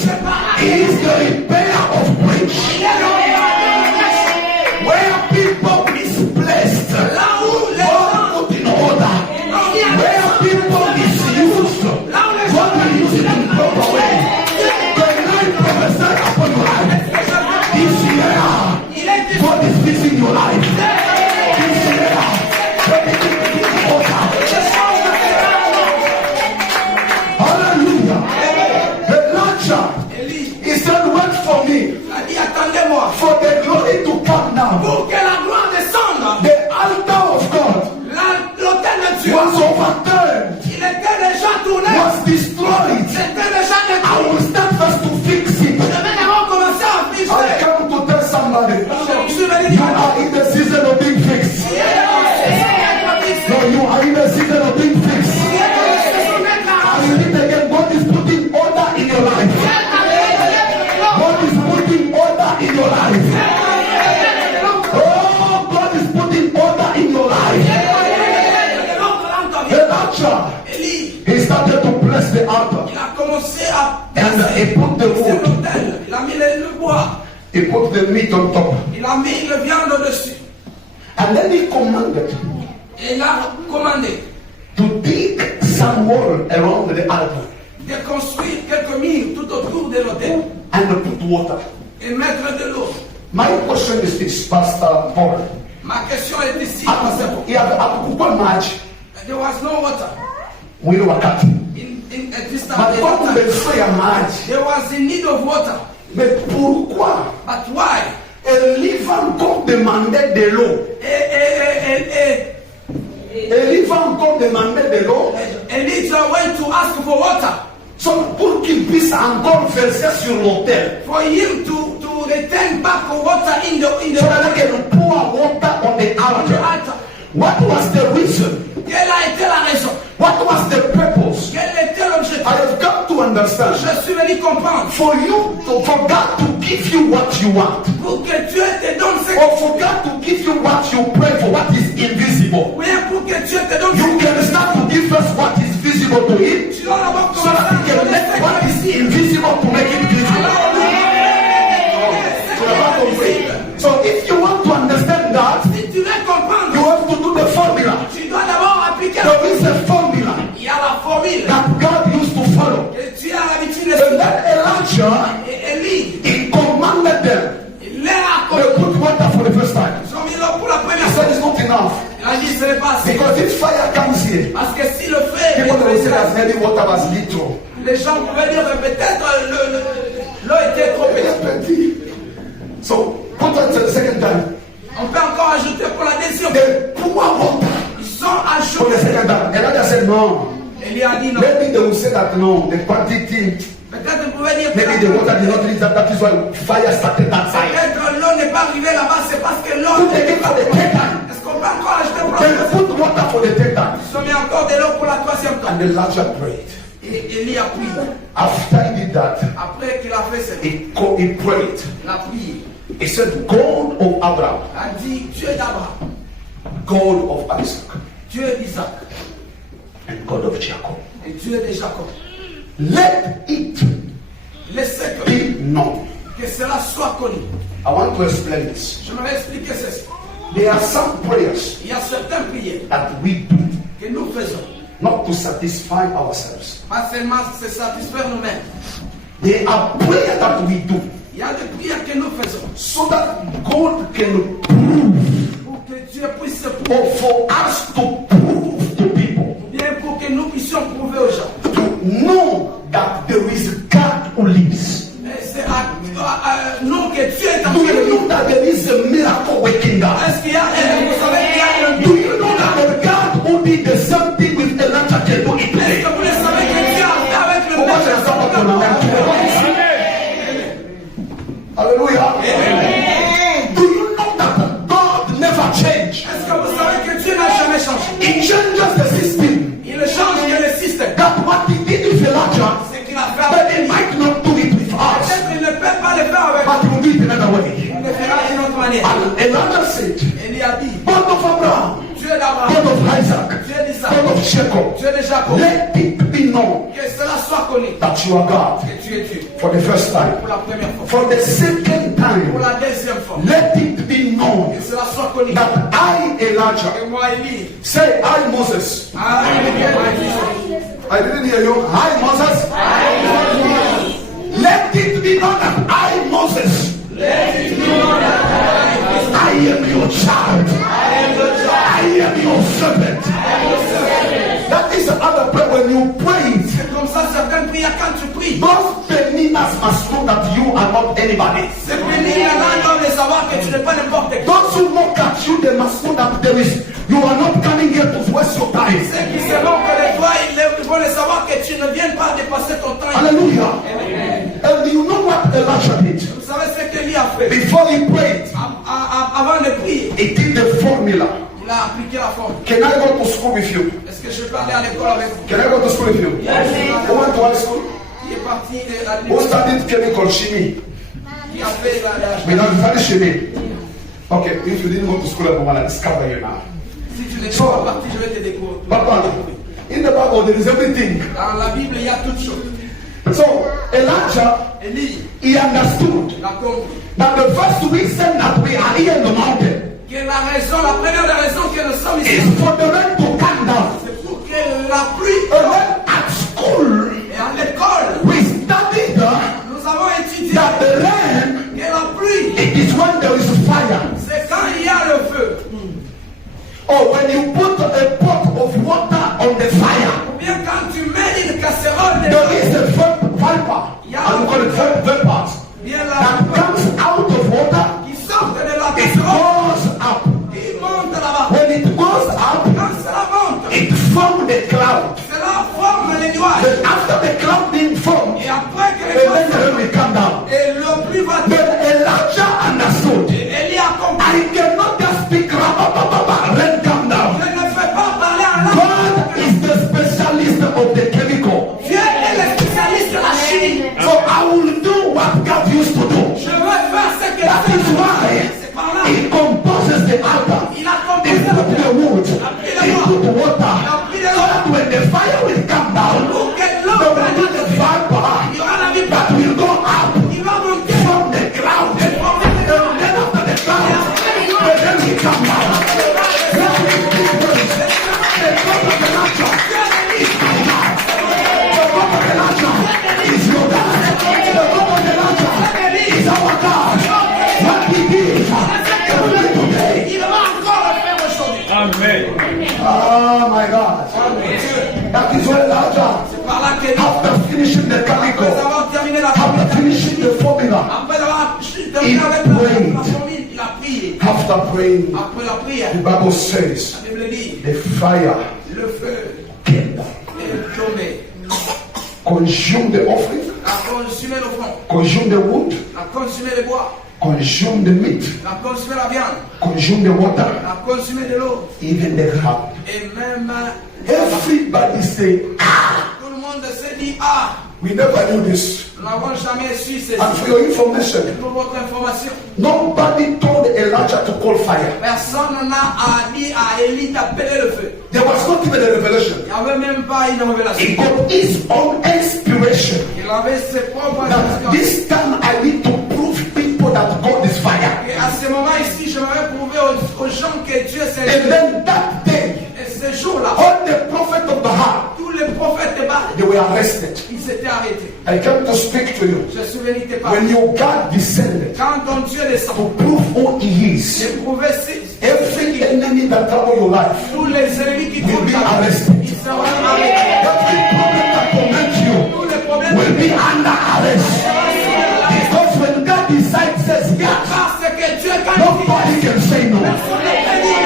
He is the repair of breach. Where people misplaced, God put in order. Where people misused, God will use it in proper way. The light prophesied upon your life. This year, God is fixing your life. This year, God is fixing your order. Hallelujah. Elijah, he said, wait for me, a dit attendez-moi for the glory to come down. pour que la gloire descende. The altar of God L'autel de Dieu, was overturned, il était déjà tourné, was destroyed. c'était déjà I détruit. will start first to fix it. Je vais d'abord commencer à I fixer. come to tell somebody, Je suis venu you dire, are in the season of being fixed. No, you are in the season of being fixed. I read again, God is putting order in your life. God is putting order in your life. Oh, God is putting order in your life. Elijah, he started to bless the altar. il a commencé à And he put the c'est wood, l'autel. Il a mis le bois. he put the meat on top. Il a mis le viande dessus. And then he commanded Et il a commandé to dig some wall around the altar de construire quelques murs tout autour de l'autel and to put water. et mettre de l'eau. My question is this, Pastor Paul. Ma question est ici. parce que Akukukwa maji there was no water mwili wakati in this time. malikuwa kumbeso ya maji. There was in need of water. Mais pourquoi But why? un livre encore demandait de l'eau? Un livre encore demandait de l'eau. Elijah went to ask for water So, pour qu'il puisse encore verser sur l'autel. for him to return back water in the So that they can pour water on the altar. altar. What was the reason? Quelle a été la raison? What was the purpose? Quel était l'objectif? I have got to understand. Je suis venu comprendre. For God to give you what you want, Pour que Dieu te donne ce or for God to give you what you pray for, what is invisible. Oui, pour que Dieu te donne You can start to give us what is visible to Him, tu dois d'abord so that He can make what is invisible to make it visible. So if you want to understand that, Si tu veux comprendre, you have to do the formula. tu dois d'abord appliquer. There is a formula Il y a la formule that God used to follow. que Dieu a l'habitude de And suivre. then Elijah, Et Élie, he commanded them. il leur a They commandé. put water for the first time. Ils ont mis l'eau pour la He première said fois. it's not enough. Il a dit ce n'est pas assez. Because if fire comes here, Parce que si le feu est people will say pressé, that maybe water was little. les gens pouvaient dire que peut-être l'eau était trop It's petite. plenty. So put it the second time. On peut encore ajouter pour la deuxième. They pour water Ils ont for the ajouté. second time. Elijah said no. Élie a dit non. Maybe they will say that no, the quantity, Peut-être vous pouvez dire maybe the water did not reach that. That is why fire started that side. peut-être l'eau n'est pas arrivée là-bas, c'est parce que l'eau Put again for the third time. Est-ce qu'on peut encore ajouter pour la Then troisième? put water for the third time. Ils ont mis encore de l'eau pour la troisième fois. And Elijah prayed. Et Élie a prié. After he did that, Après qu'il a fait ça, he prayed. il a prié. He said, God of Abraham, Il a dit Dieu d'Abraham, God of Isaac, Dieu d'Isaac and God of Jacob, et Dieu de Jacob. let it Laissez be known. que cela soit connu. I want to explain this. J'aimerais expliquer ceci. There are some prayers Il y a certaines prières that we do que nous faisons, not to satisfy ourselves. pas seulement se satisfaire nous-mêmes. There are prayers that we do Il y a des prières que nous faisons so that God can prove, pour que Dieu puisse se prouver, or for us to prove to people, ou bien pour que nous puissions prouver aux gens. to know that there is God who lives. Et c'est à nous que Dieu est en Do train de you vivre. know that there is a miracle working God? Est-ce qu'il y a, vous savez qu'il y a un Do you know that the God who did the same thing with Elijah can do it Est-ce today? que vous le savez que Dieu a fait avec le Pourquoi même je ne sais pas qu'on a même déjà connu. Let it be known Que cela soit connu. that you are God Que tu es Dieu. for the first time. Pour la première fois. For the second Pour time, la deuxième fois. let it be known Que cela soit connu. that I, Elijah, Et moi, Élie. say I, Moses. I didn't hear you. I, Moses. Let it be known that I, Moses, I am your child. I am your servant. That is another prayer when you pray it. C'est comme ça, certaines prières quand tu pries. Those Peninas must know that you are not anybody. Ces bénis-là doivent savoir que tu n'es pas n'importe qui. Those who mock at you, they must know that you are not coming here to waste your time. Ceux qui se moquent de toi, ils vont savoir que tu ne viens pas dépasser ton temps. Hallelujah. And you know what Elijah did? Vous savez ce qu'Élie a fait? Before he prayed, Avant de prier, he did the formula. il a appliqué la formule. Can I go to school with you? Est-ce que je peux aller à l'école avec vous? Can I go to school with you? Who went to high school? Qui est parti de la Who studied chemical chemistry? qui a fait la We don't study chemistry. Okay, if you didn't go to school, I'm going to discover you now. Si tu n'es pas parti, je vais te découvrir. Papa, in the Bible there is everything. Dans la Bible, il y a toutes choses. So Elijah, Élie, he understood il a compris that the first reason that we are here in the mountain que la première des raisons que nous sommes ici, is for the rain to come down. c'est pour que la pluie And then at school, et à l'école, we studied nous avons étudié that the rain, que la pluie, it is when there is fire. c'est quand il y a le feu. Or when you put a pot of water on the fire, Ou bien quand tu mets une casserole de there is a vapor, and we call it vapor, bien that là, comes out of water. qui sortent de la It casserole, goes up. qui montent là-bas. When it goes up, Quand cela monte, it forms the cloud. cela forme les nuages. Then after the cloud being formed, Et après que and les then the rain nuages will come down. et le pluie va But Elijah understood. Élie a compris. I cannot just speak rain come down. Je ne fais pas parler en langue. God is the specialist of the chemical. Dieu est le spécialiste de la chimie. So I will do what God used to do. Je veux faire ce que That is why c'est par là. he composes the altar. Il a He composé put le the wood. He put water. So that when the fire will come down, pour que there l'eau will be the vapor il y aura la vie that will go up il va monter. from the cloud. And then after the cloud, the rain will come down. Now we give praise. The God of Elijah is my God. The God of Elijah is your God. The God of Elijah is our God. What he did, he will do today. Il va encore le faire aujourd'hui. Amen. Oh my God. That is what Elijah, C'est par là que after finishing the après chemical, avoir terminé la after formule, finishing the formula, après avoir terminé avec la formule, il a prié. after praying, Après la prière, the Bible says la Bible dit, the fire le feu came down, est tombé. consumed the offering, A consumé le front, consumed the wood, a consumé le bois, consumed the meat, a consumé la viande, consumed the water, a consumé de l'eau. even the ground. Et même Everybody say, tout le monde s'est dit, ah, we never knew this. nous n'avons jamais su ceci. And for your information, Pour votre information, nobody told Elijah to call fire. personne n'a dit à Élie d'appeler le feu. There was not even a revelation. Il n'y avait même pas une révélation. He got his own inspiration. Il avait ses propres That instructions. this time I need to prove people that God is fire. Et à ce moment ici, j'aimerais prouver aux gens que Dieu And s'est. then that day, Et ce jour-là, all the prophets of Baal, tous les prophètes de Baal, they were arrested. ils s'étaient arrêtés. I came to speak to you. Je souviens pas. When your God descended Quand ton Dieu descend, to prove who He is, j'ai prouvé every enemy that trouble your life, tous les ennemis qui will trouvent be ta vie, arrested. ils seront arrêtés. Every problem that torments you Tous les problèmes will be under arrest. Because when God decides, says yes, parce que Dieu, quand nobody can say no. il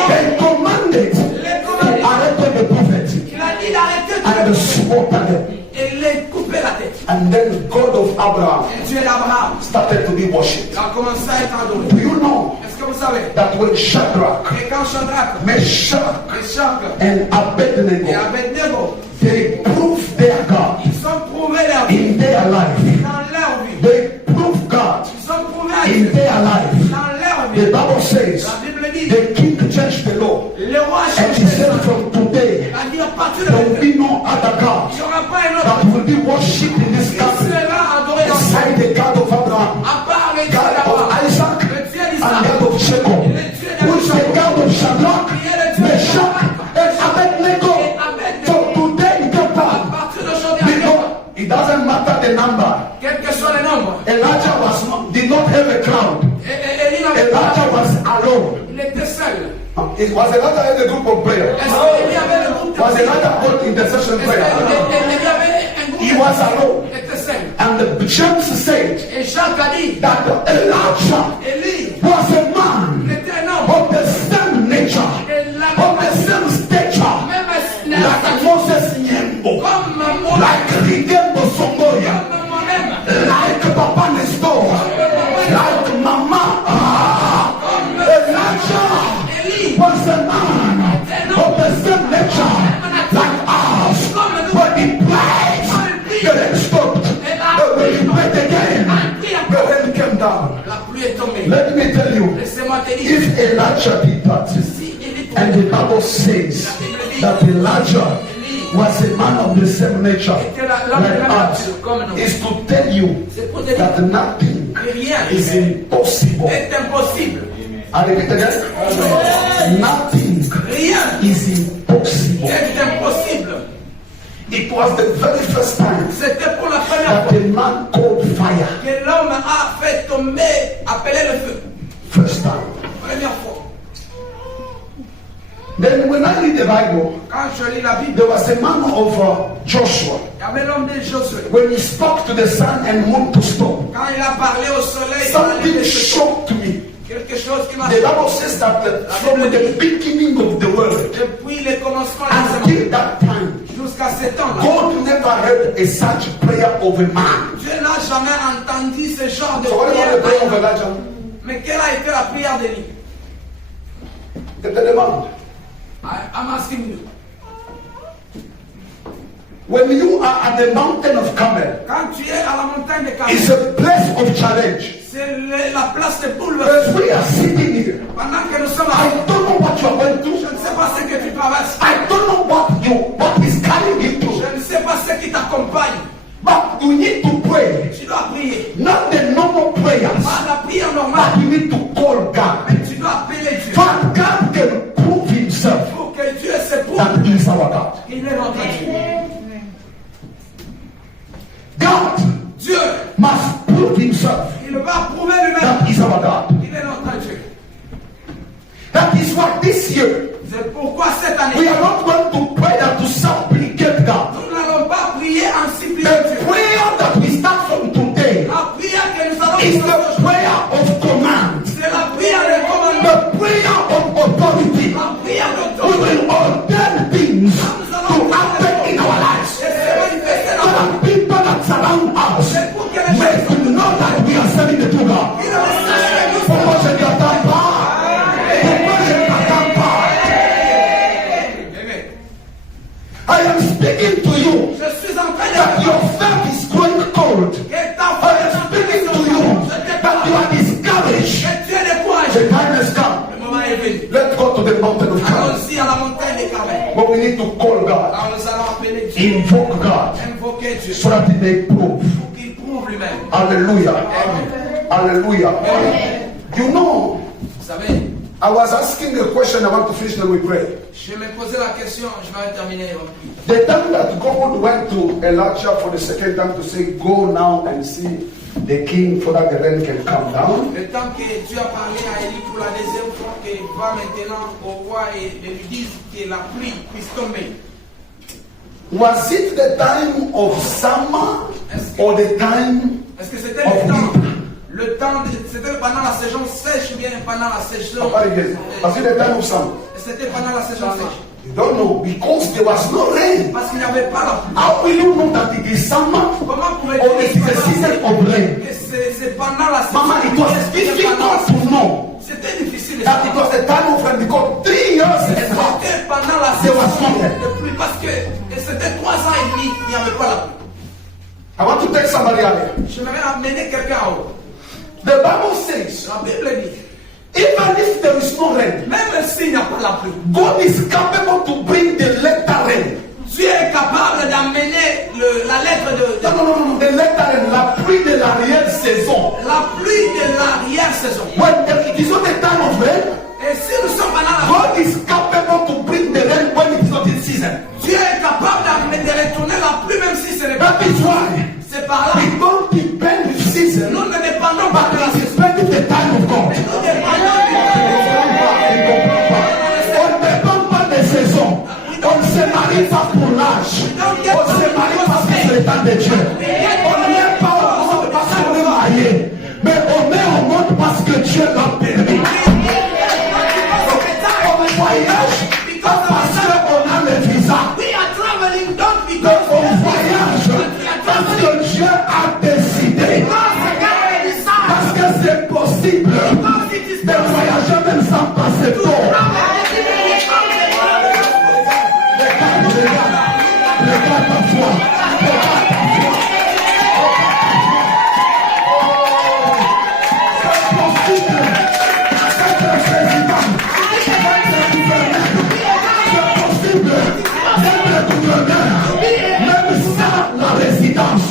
They commanded to arrest all the prophets a dit d'arrêter tous and les to slaughter them. et les couper la tête. And then God of Abraham Et Dieu d'Abraham, started to be worshipped. il a commencé à être adoré. Do you know Est-ce que vous savez? that when Shadrach, Et quand Shadrach, Meshach, Meshach and et Abednego, Abednego, they proved their God ils ont prouvé leur vie in their life. dans leur vie. They proved God Ils ont prouvé à in Dieu their life. dans leur The vie. Bible says La Bible dit, the king changed the law. le roi a And he changé said ça. from today, Il a dit à partir de there will maintenant, be no other worship in this Il country. sera adoré dans ce Beside the God of Abraham, à part les dieux God d'Abraham, of Isaac, le Dieu and d'Isaac, God of Jacob. Who is the God of Shadrach, Meshach, and Abednego. So today you get à back. partir d'aujourd'hui, Because it doesn't matter the number. quel que soit le nombre, Elijah did not have a crowd. Élie n'avait pas, Elijah was alone. il était seul. It was Elijah had a group of prayer. Est-ce qu'Élie avait le groupe de Was prière? Elijah called intercession Est-ce prayer? qu'Élie avait un groupe He de was prière? alone. Il était seul. And the James said Et Jacques a dit, that Elijah Élie was a man était un homme of the same nature, de la of the same stature, même like Moses Nyembo, comme moi, like Rigembo Songoya, comme moi-même, like Papa Nestor, like Mama. Elijah Élie was a man of the same nature, like us. But he prayed, the rain stopped. But when he prayed again, the rain came down. la pluie est tombée. Let me tell you, Laissez-moi te dire, if Elijah did that, si Élie and the Bible says that Elijah was a man of the same nature like us, is to tell you c'est pour te dire that nothing que rien is impossible. est impossible. I repeat again. Nothing Rien is impossible. est impossible. It was the very first time C'était pour la première that fois a man called fire. que l'homme a fait tomber, appelé le feu. First time. Première fois. Then when I read the Bible, Quand je lis la Bible, there was a man of Joshua. il y avait l'homme de Josué. When he spoke to the sun and moon to stop, Quand il a parlé au soleil, something shocked me. quelque chose qui m'a The Bible says that from the beginning of the world depuis le commencement du until that time, jusqu'à ce temps-là, God never heard a such prayer of a man. Dieu n'a jamais entendu ce genre de So what about the prayer of prière. Elijah? Mais quelle a été la prière d'Élie? The demand. I'm asking you. When you are at the mountain of Carmel, Quand tu es à la montagne de it's Carmel, a place of challenge. c'est la place de As bouleversement. we are sitting here, Pendant que nous sommes I là, don't know what you are going je through. ne sais pas ce que tu traverses. I don't know what is carrying you through. Je ne sais pas ce qui t'accompagne. But you need to pray. Tu dois prier. Not the normal prayers, Pas la prière but normale, you need to call God. mais tu dois appeler Dieu. For God can prove himself Pour que Dieu se prouve that he is our God. qu'il est notre Dieu. God Dieu, must prove himself il va prouver lui-même that he is our God. qu'il est notre Dieu. That is what this year C'est pourquoi cette année, we are not going to pray that to supplicate God. nous n'allons pas prier en suppliant The Dieu. prayer that we start from today La prière que nous allons is faire the aujourd'hui, prayer of command, c'est la prière de commandement, the prayer of authority. la prière We d'autorité. will ordain things to happen in our lives. Et c'est manifesté So dans la that people that surround us C'est pour que les may gens know that we are serving the true God. qui ne sachent que nous Pourquoi je dis attends pas? Pourquoi je dis attends pas? Amen. I am speaking to you Je suis en train that de your faith is growing cold. que ta I foi am speaking to you that you are discouraged. que tu es découragé. The time has come. Le moment est venu. Let's go to the mountain of God. Allons-y à la montagne des Carmel. But we need to call God, Alors nous allons appeler Dieu, invoke God, invoquer Dieu so that He may prove. pour qu'il prouve lui-même. Hallelujah. Hallelujah. You know, Vous savez, I was asking a question. I want to finish then we pray. je me posais la question, je vais terminer. The time that God went to Elijah for the second time to say, go now and see the king so that the rain can come down. Le temps que Dieu a parlé à Élie pour la deuxième fois, qu'il va maintenant au roi et lui dise que la pluie puisse tomber. Was it the time of summer or the time Est-ce que c'était of heat? c'était pendant la saison sèche ou bien pendant la saison Was it the time of summer? C'était pendant la saison sèche. You don't know because there was no rain. Parce qu'il n'y avait pas la pluie. How will you know that it is summer Comment or it is a season of rain? que c'est pendant la saison Mama, it was difficult to know C'était difficile de that it savoir. was the time of rain because 3 years and a half. C'était pendant la There saison was no rain. de pluie parce que c'était 3 ans et demi, il n'y avait pas la pluie. I want to take somebody out here. J'aimerais amener quelqu'un en haut. The Bible says, La Bible dit, even if there is no rain, même s'il n'y a pas la pluie, God is capable to bring the latter rain. Dieu est capable d'amener la lettre de... Non, the letter, la pluie de l'arrière-saison. La pluie de l'arrière-saison. When it is not a time of rain, Et si nous sommes pendant la... God is capable to bring the rain when it is not in season. Dieu est capable de retourner la pluie même si ce n'est pas... That is why C'est par là. we don't depend with season, Nous ne dépendons pas but de la we saison. depend with the time of God. Nous dépendons du On ne dépend pas des saisons. On ne se marie pas pour l'âge. On se marie parce que c'est le temps de Dieu. On n'est pas au monde parce qu'on est marié. Mais on est au monde parce que Dieu l'a permis. On voyage parce qu'on a le visa. We are traveling not Donc because on voyage parce que Dieu a décidé. Parce que c'est possible de voyager même sans passeport. Regarde ta foi. Regarde ta foi. C'est possible d'être président, d'être gouverneur. C'est possible d'être gouverneur, même sans la résidence.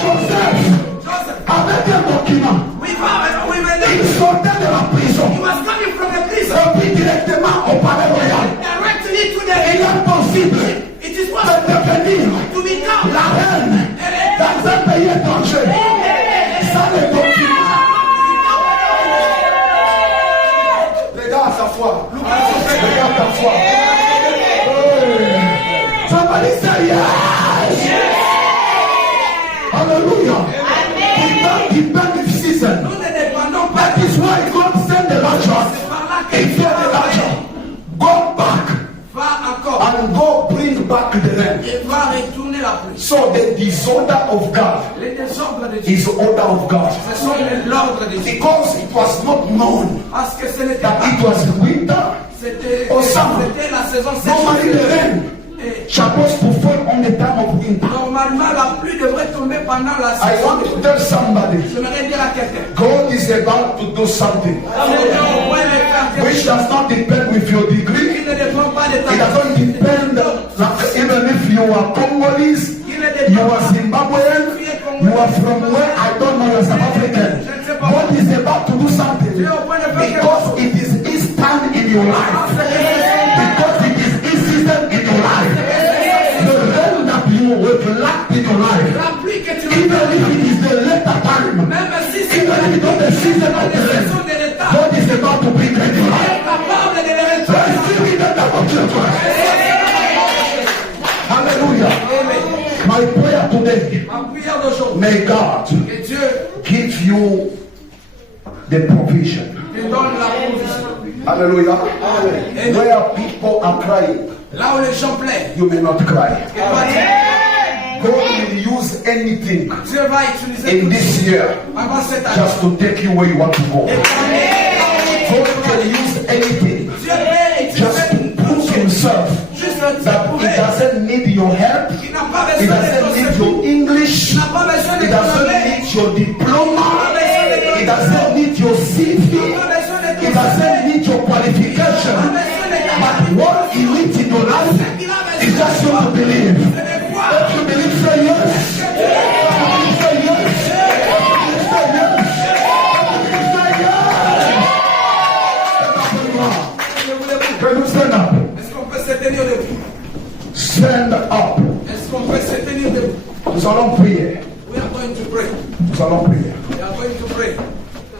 Joseph, avec un document, il sortait de la prison. Et puis directement au palais royal. Il est possible de devenir la reine dans un pays étranger sans les documents. Regarde ta foi. Regarde ta foi. Somebody say yes. Hallelujah. We don't depend with season. Nous ne dépendons pas That is why God sent Elijah. He told Elijah, go back va encore and go bring back the rain. et va retourner la pluie. So the disorder of God Les désordres de Dieu, is the order of God. ce sont l'ordre de Dieu. Because it was not known Parce que ce n'était that pas... it was winter, C'était summer. la saison normally the sèche. rain Et supposed to fall on the time of winter. normalement, la pluie devrait tomber pendant la I saison. want to tell somebody, J'aimerais dire à quelqu'un. God is about to do something Seigneur, on va le faire quelque which chose does not depend with your qui degree. ne dépend pas de ta It doesn't depend, like, even if you are Congolese, Qui ne you dépend are pas. Zimbabwean, you are from where I don't know, you are South African. God is about to do something because it is His time in your life. Because it is His season in your life. The rain that you will lack in your life, La pluie que tu even if it is the later time, même si c'est even if it's not the season of the rain, saison de l'état, God is about to bring rain in your life. est capable de les Receive it in the name of Jesus. Hallelujah. My prayer today, Ma prière d'aujourd'hui, may God que Dieu give you the provision. te donne la provision. Hallelujah. Where people are crying, Là où les gens pleurent, you may not cry. que va dire, God will use anything Dieu va utiliser in tout this year pendant cette année. just to take you where you want to go. God can use anything Dieu peut just to utiliser prove Himself juste le that pour He doesn't need your help. Il n'a pas He besoin de doesn't ton need secours. your English. Il n'a pas besoin de He ton doesn't anglais. need your diploma. He doesn't need your CV. Il n'a pas besoin de He ton doesn't need your qualification. But what He needs in your life is just you to believe. If you believe, say yes. If you believe, say yes. If you believe, say yes. If you believe, say yes. Can you stand up? Est-ce qu'on peut se tenir debout? Stand up. Est-ce qu'on peut se tenir debout? Nous allons prier. We are going to pray. Nous allons prier. We are going to pray.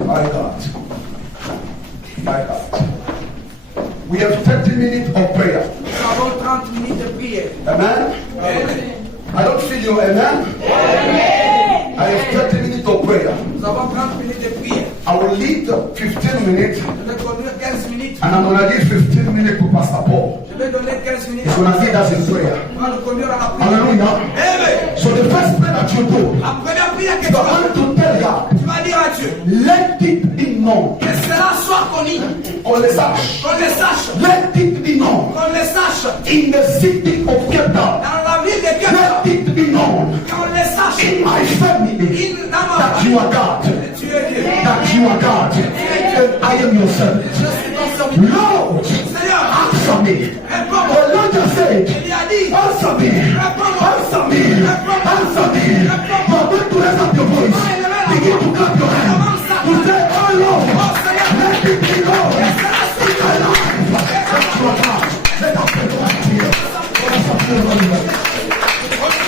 My God. My God. We have 30 minutes of prayer. Nous avons 30 minutes de prière. Amen. Amen. I don't feel you. Amen. I have 30 minutes of prayer. Nous avons 30 minutes de prière. I will lead 15 minutes Je vais conduire 15 minutes. and I'm going to give 15 minutes to Pastor Paul. Je vais donner 15 minutes. He's going to lead us in prayer. On va nous conduire à la prière. Hallelujah. Amen. So the first prayer that you do, La première prière que you tu are vas going to tell God, tu vas dire à Dieu let it be known. que cela soit connu, On le sache. qu'on le sache, Let it be known qu'on le sache in the city of Cape Town. dans la ville de Cape Let Town, it be known qu'on le sache in my family dans ma that famille. you are God. Tu es Dieu. That you are God, and I am your servant. Lord, answer me. The Lord just said, answer me, answer me, answer me. You are going to raise up your voice. Begin to clap your hands. You say, oh Lord, let it be Lord in my life. That's your heart. Let us pray right here. Let us pray right here.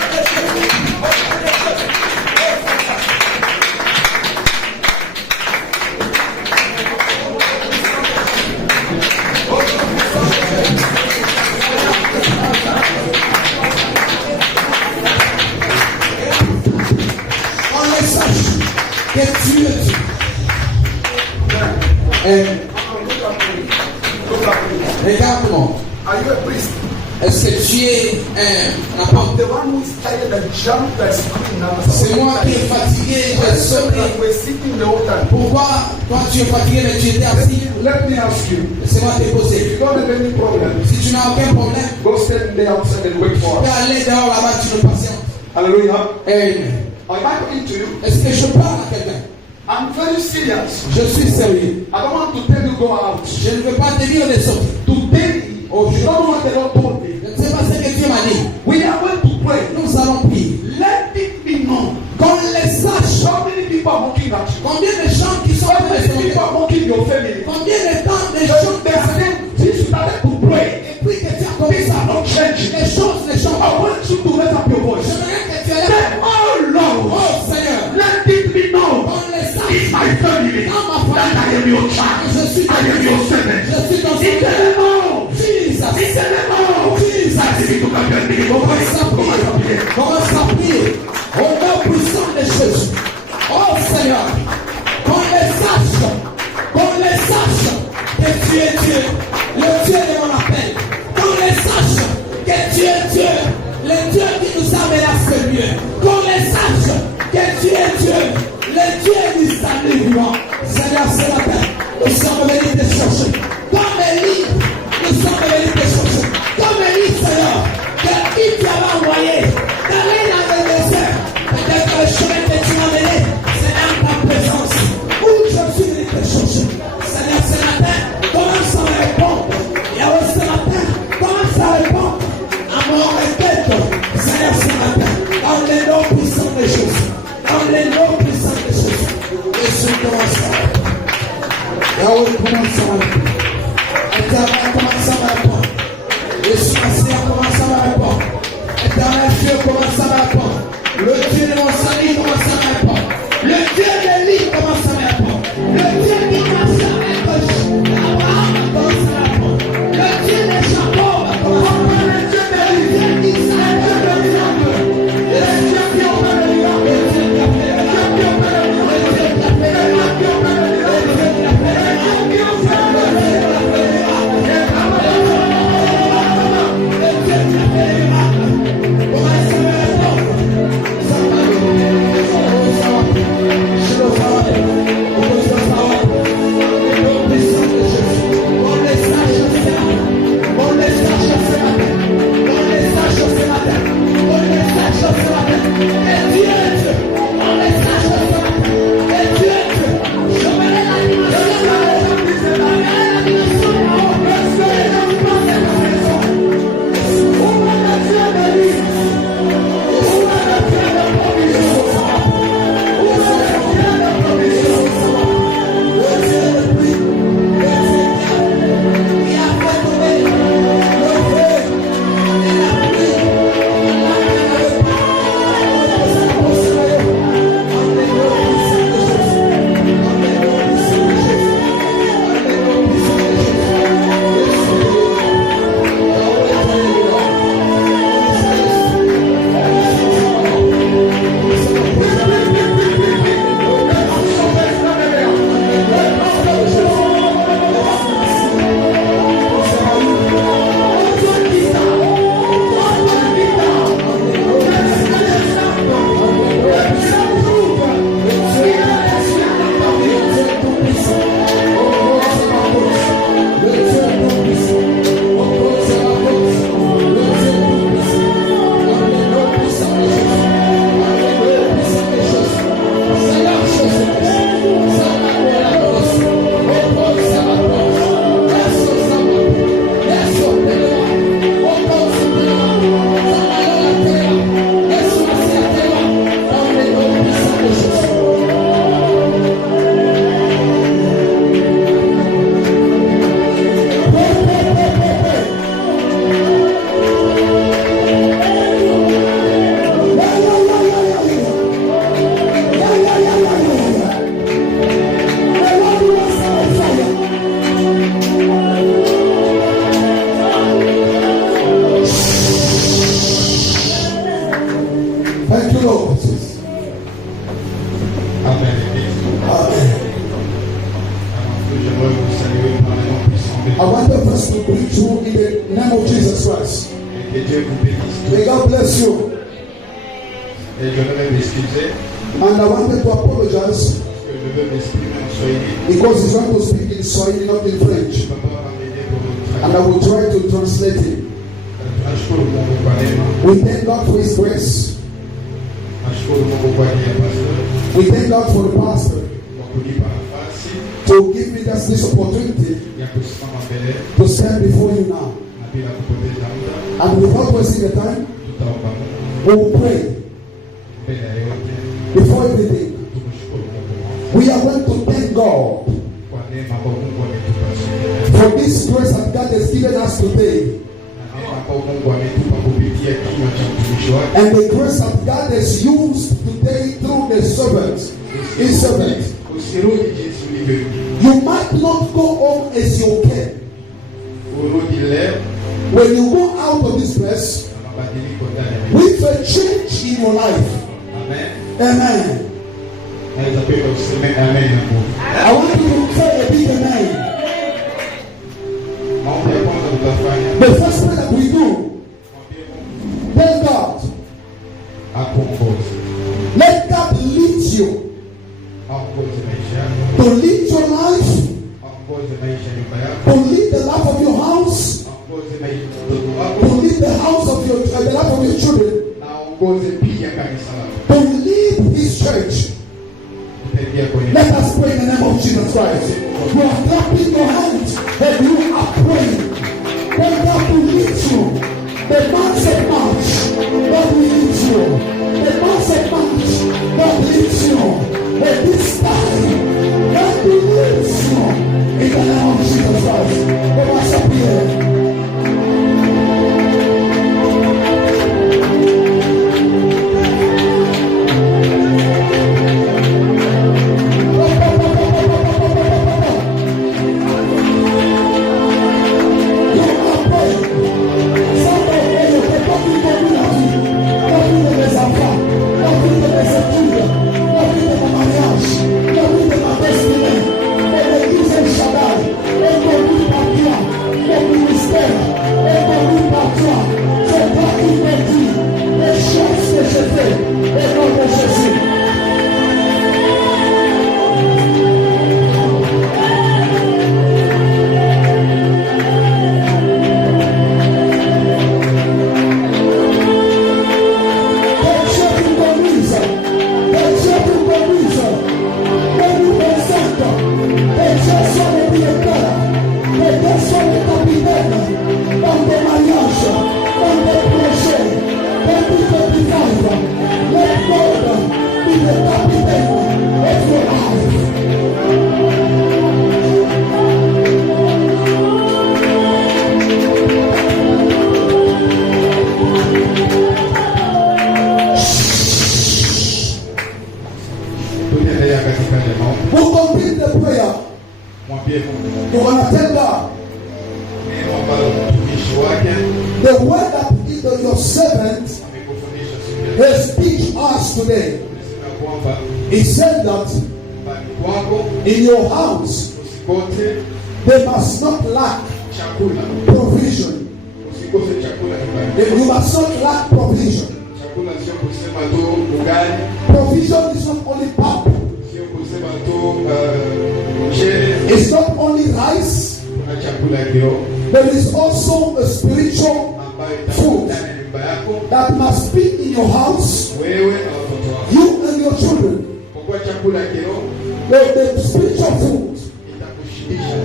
Regarde-moi. Are you a priest? Est-ce que tu es un apôtre? The one who is tired and jumped that's sitting now. C'est moi qui est fatigué, j'ai sauté. We're sitting the whole time. Pourquoi toi tu es fatigué mais tu étais assis? Let me ask you. Laissez-moi te If poser. you don't have any problem, Si tu n'as aucun problème, go stand there outside and wait for tu peux us. aller dehors là-bas, tu me patientes. Hallelujah. Amen. Am I talking to you? Est-ce que je parle à quelqu'un? I'm very serious. Je suis sérieux. I don't want to tell you go out. Je ne veux pas te dire de sortir. Today, Oh, you don't know what the Lord told me. je ne sais pas ce que Dieu m'a dit. We are going to pray. Nous allons prier. Let it be known. Qu'on les sache. So many people are mocking at you. Combien de gens qui sont So many people présents? are mocking your family. Combien de temps de They gens are saying, since you started to pray, depuis que tu as things commencé are not changing. les choses ne changent I pas. want you to raise up your voice. J'aimerais que tu Say, aies oh Lord, oh Seigneur, let it be known qu'on les in sache my family dans ma that I famille. am your child. Je suis I am your servant. Je suis ton In the serviteur. name of Jesus. in the name of Jesus. I begin to come here, begin to come here. Commence à prier au nom puissant de Jésus. Oh Seigneur, qu'on les sache que tu es Dieu, le Dieu de mon appel. Qu'on les sache que tu es Dieu, le Dieu qui nous amène à ce lieu. Qu'on les sache que tu es Dieu, le Dieu du salut vivant. Seigneur, ce matin, nous sommes venus te chercher. Comme Élie, nous sommes venus te chercher. Comme Élie, Seigneur, que qui t'avait envoyé d'aller dans le désert. Peut-être le chemin que tu m'as mené, c'est dans ta présence. Où je suis venu te chercher. Seigneur, ce matin, commence à me répondre. Yahweh, ce matin, commence à répondre à mon requête. Seigneur, ce matin, dans les noms puissants de Jésus. Dans les noms puissants de Jésus. Jésus, commence à répondre. Yahweh, commence à répondre. Éternel, commence à répondre. Jésus, Seigneur, commence à répondre. Éternel Dieu, commence à répondre. Le Dieu de mon salut commence à répondre. Le Dieu de l'île commence à répondre. Le Dieu qui commence à répondre. Abraham commence à répondre. Le Dieu de Jacob commence à répondre. Le Dieu d'Israël commence à répondre. Le Dieu qui opère le miracle. Le Dieu qui opère le miracle. Le Dieu qui opère le miracle. Le Dieu qui opère le miracle. Le Dieu qui opère le miracle. true. Et je voudrais m'excuser. And I wanted to apologize Que je veux m'exprimer en Swahili. because he's going to speak in Swahili, not in French. Papa va m'aider pour le And I will try to translate it. Nashukuru Mungu kwa neema. We thank God for his grace. Nashukuru Mungu kwa ajili ya pastor We thank God for the pastor kwa kunipa nafasi to give me this opportunity ya kusimama mbele to stand before you now. na bila kupoteza muda And without wasting the time, tutaomba Mungu we will pray mbele ya yote. before everything. Tumshukuru Mungu We are going to thank God kwa neema ambayo Mungu ametupa siku for this grace that God has given us today. na neema ambayo Mungu ametupa kupitia kinywa cha mtumishi wake. And the grace that God has used today through the servants, his servant. Usirudi jinsi ulivyo. You might not go home as you came. Urudi leo When you go out of this place na mabadiliko ndani ya maisha. with a change in your life. Amen. Amen. Naweza penda useme amen na Mungu. I want you to say a big amen. Maombi ya kwanza tutafanya. The first prayer that we do, Mwambie Mungu tell God, akuongoze. let God lead you Aongoze maisha yako. to lead your life, Aongoze maisha ya nyumba yako. to lead the life of your house, Aongoze maisha ya mtoto to wako. lead the house of the life of your children, Na aongoze pia kanisa lako. to lead his church. Tutaingia kwenye Let us pray in the name of Jesus Christ. You are clapping your hands and you are praying. Tell God to lead you. The months of March, God will lead you. The months of March, God leads you. At this time, God will lead you. In the name of Jesus Christ. Let us appear. tutaendelea katika neno. We'll complete the prayer. Mwambie Mungu You're going to tell God neno ambalo mtumishi wake the word that your servant amekufundisha siku ya leo. has teach us today. Unasema kwamba He said that nyumbani kwako in your house usikose they must not lack chakula. provision. Usikose chakula nyumbani. You must not lack provision. Chakula sio kusema tu ugali, Provision is not only pap. sio kusema tu mchele. It's not only rice. Kuna chakula ya kiroho There is also a spiritual ambayo itakuwa ndani ya nyumba yako, that must be in your house, wewe na watoto wako. you and your children. Kwa kuwa chakula ya kiroho The spiritual food, itakushibisha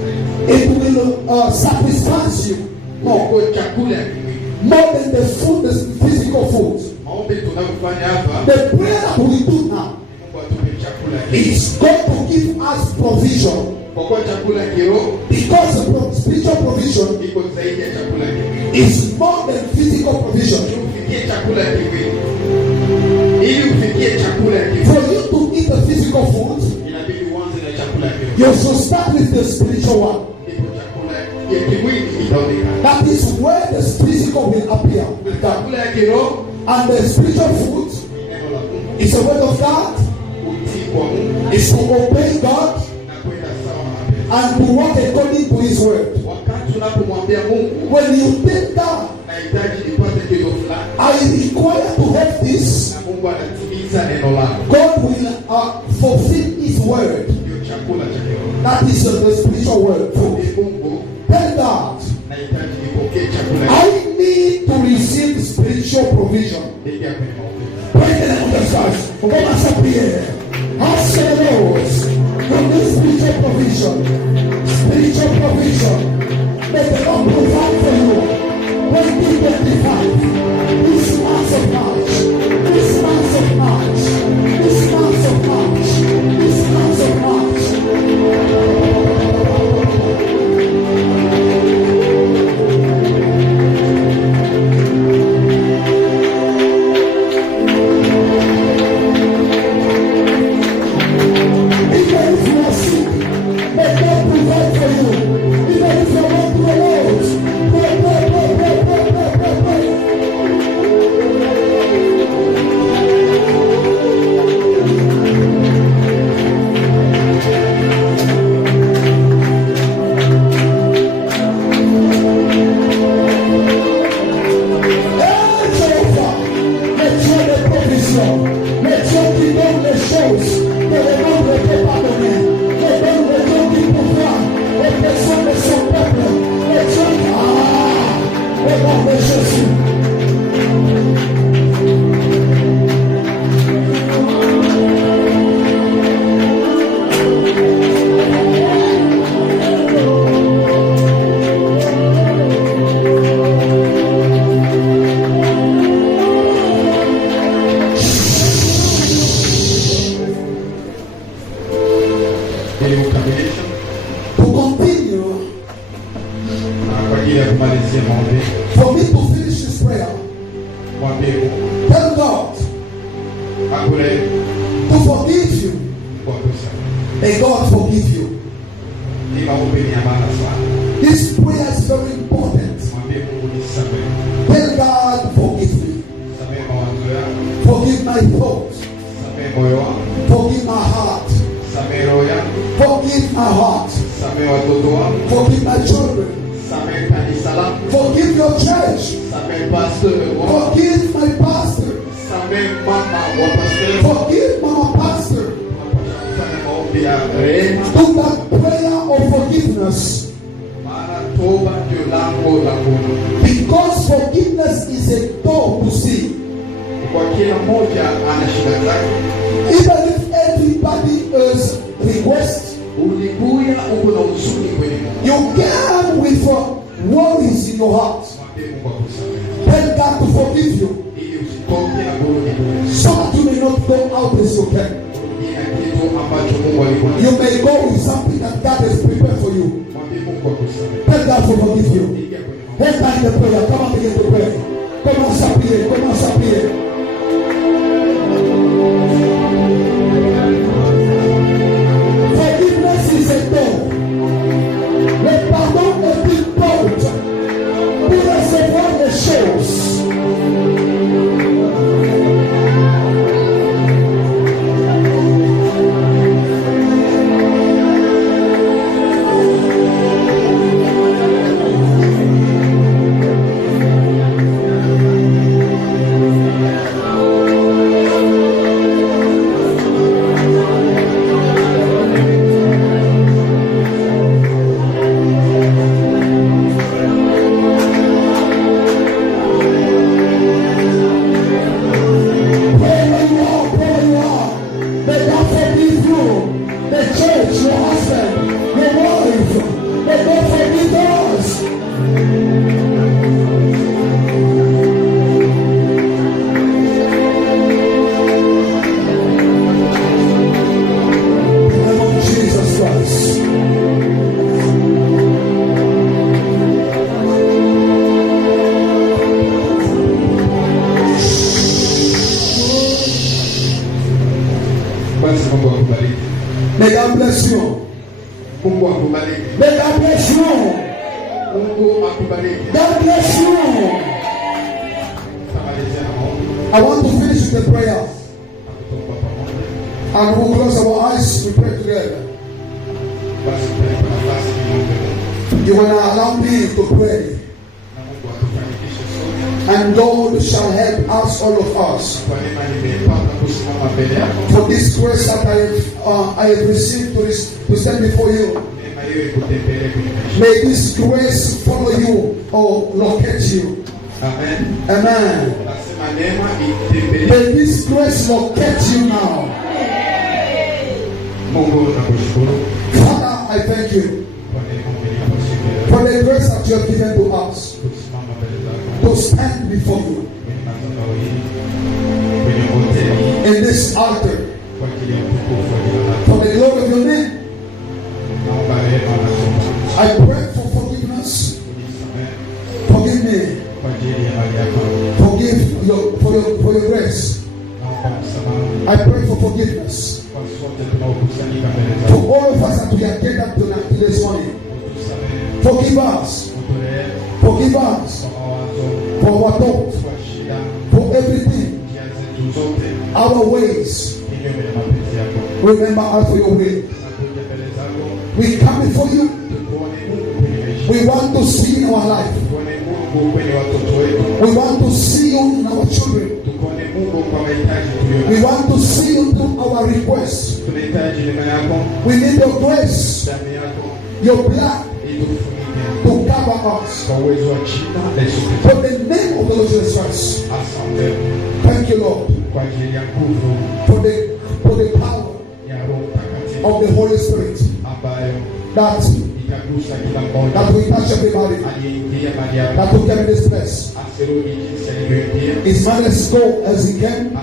zaidi it will satisfy you more, kuliko chakula ya kimwili. more than the food, the physical food. Maombi tunayofanya hapa, The prayer that we do now Mungu atupe chakula ya kiroho. is going to give us provision, Kwa kuwa chakula ya kiroho because the spiritual provision iko zaidi ya chakula ya kimwili. is more than physical provision. Ili ufikie chakula ya kimwili, ili ufikie chakula ya kimwili, For you to eat the physical food, inabidi uanze na chakula ya kiroho. you should start with the spiritual one. Ndipo chakula ya kimwili itaonekana. That is where the physical will appear. Chakula ya kiroho And the spiritual food ni neno la Mungu, is the word of God, utii kwa Mungu is to obey God na kwenda sawa na mapenzi. and to walk according to His word. Wakati unapomwambia Mungu When you take God na nahitaji nipate kitu fulani. I require to have this. Na Mungu anatimiza neno lako. God will fulfill His word. Ndio chakula cha kiroho. That is the spiritual word. Mungu, Tell God, nahitaji nipokee chakula. I need to receive spiritual provision. Ingia kwenye maombi. Pray in the name of Jesus. Commence à prier. Ask the Lord for this spiritual provision. Spiritual provision. May the Lord provide for you. 2025. This month of March. This month of March. This month of March. This month of March. For me to finish this prayer, tell God to forgive you. May God forgive you. This prayer is very important. Tell God, forgive me. Forgive my thoughts. Forgive my heart. Forgive my heart. Forgive my children. Forgive your church. Forgive my pastor. Forgive my pastor. Do that prayer of forgiveness. Because forgiveness is a door to see. Even if everybody else requests, you can with worries in your heart. Tell God to forgive you, so that you may not go out as you can. You may go with something that God has prepared for you. Tell God to forgive you. Head back the prayer. Come on, begin to pray. Commence à prier. Commence à prier. Forgiveness is a door. Le pardon est une porte pour recevoir les choses. May God bless you. May God bless you. God bless you. I want to finish with the prayer. And we'll close our eyes. We pray together. You will allow me to pray. And God shall help us, all of us. For this grace that I have received to stand before you. May this grace follow you or locate you. Amen. Amen. May this grace locate you now. Father, I thank you for the grace that you have given to us to stand before you in this altar for the glory of your name. I pray for forgiveness. Forgive me. Forgive for your grace. I pray for forgiveness for all of us that we are gathered tonight this morning. Forgive us. Forgive us for our thoughts, for everything, our ways. Remember us for your will. We come before you. We want to see in our life. We want to see you in our children. We want to see you through our requests. We need your grace, your blood to cover us. For the name of the Lord Jesus Christ. Thank you, Lord, for the power of the Holy Spirit that we touch everybody, that we come in this place. His man as go as he can.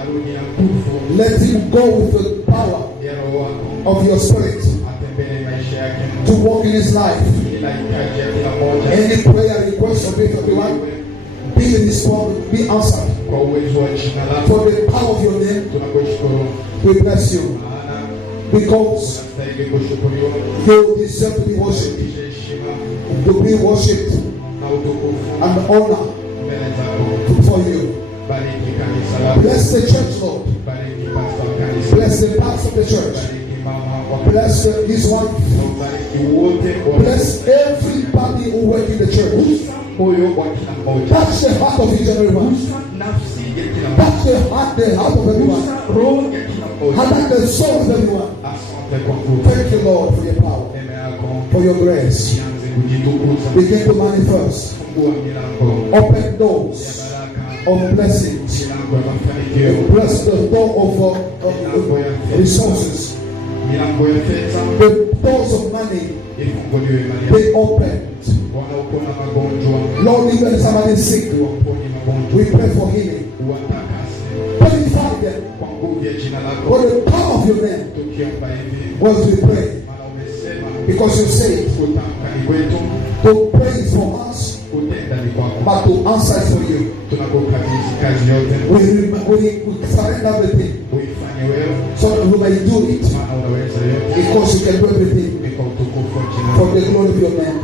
Let him go with the power of your spirit to walk in his life. Any prayer request of everyone be in this world, be answered. For the power of your name, we bless you. Because you deserve to be worshipped, and honor for you. Bless the church, Lord. Bless the pastor of the church. Bless his wife. Bless everybody who works in the church. Touch the heart of each and everyone. Touch the heart of everyone. Touch the soul of everyone. Thank you, Lord, for your power, for your grace. Begin to manifest. Open doors of blessings. Bless the door of resources. The doors of money be opened. Lord, even if somebody is sick, we pray for healing. Purify them. For the power of your name was we pray. Because you say to pray for us, but to answer for you. We surrender everything so that we may do it, because you can do everything for the glory of your name.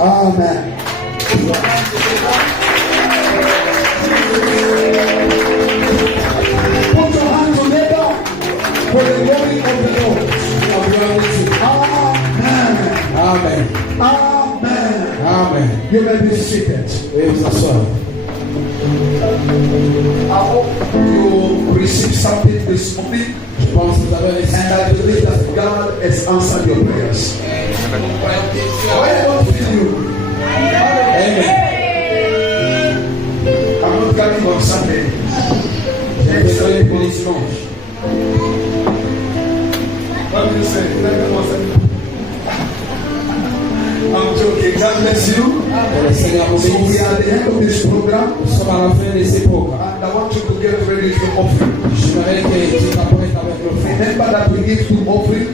Amen. Put your hands together for the glory of the Lord. Amen. Amen. Amen. You may be seated. I hope you received something this morning, and I believe that God has answered your prayers. I don't feel you. Amen. I'm not coming on Sunday. What do you say? I'm joking. God bless you. So we are at the end of this program. And I want you to get ready to offering. Remember that we give to offering.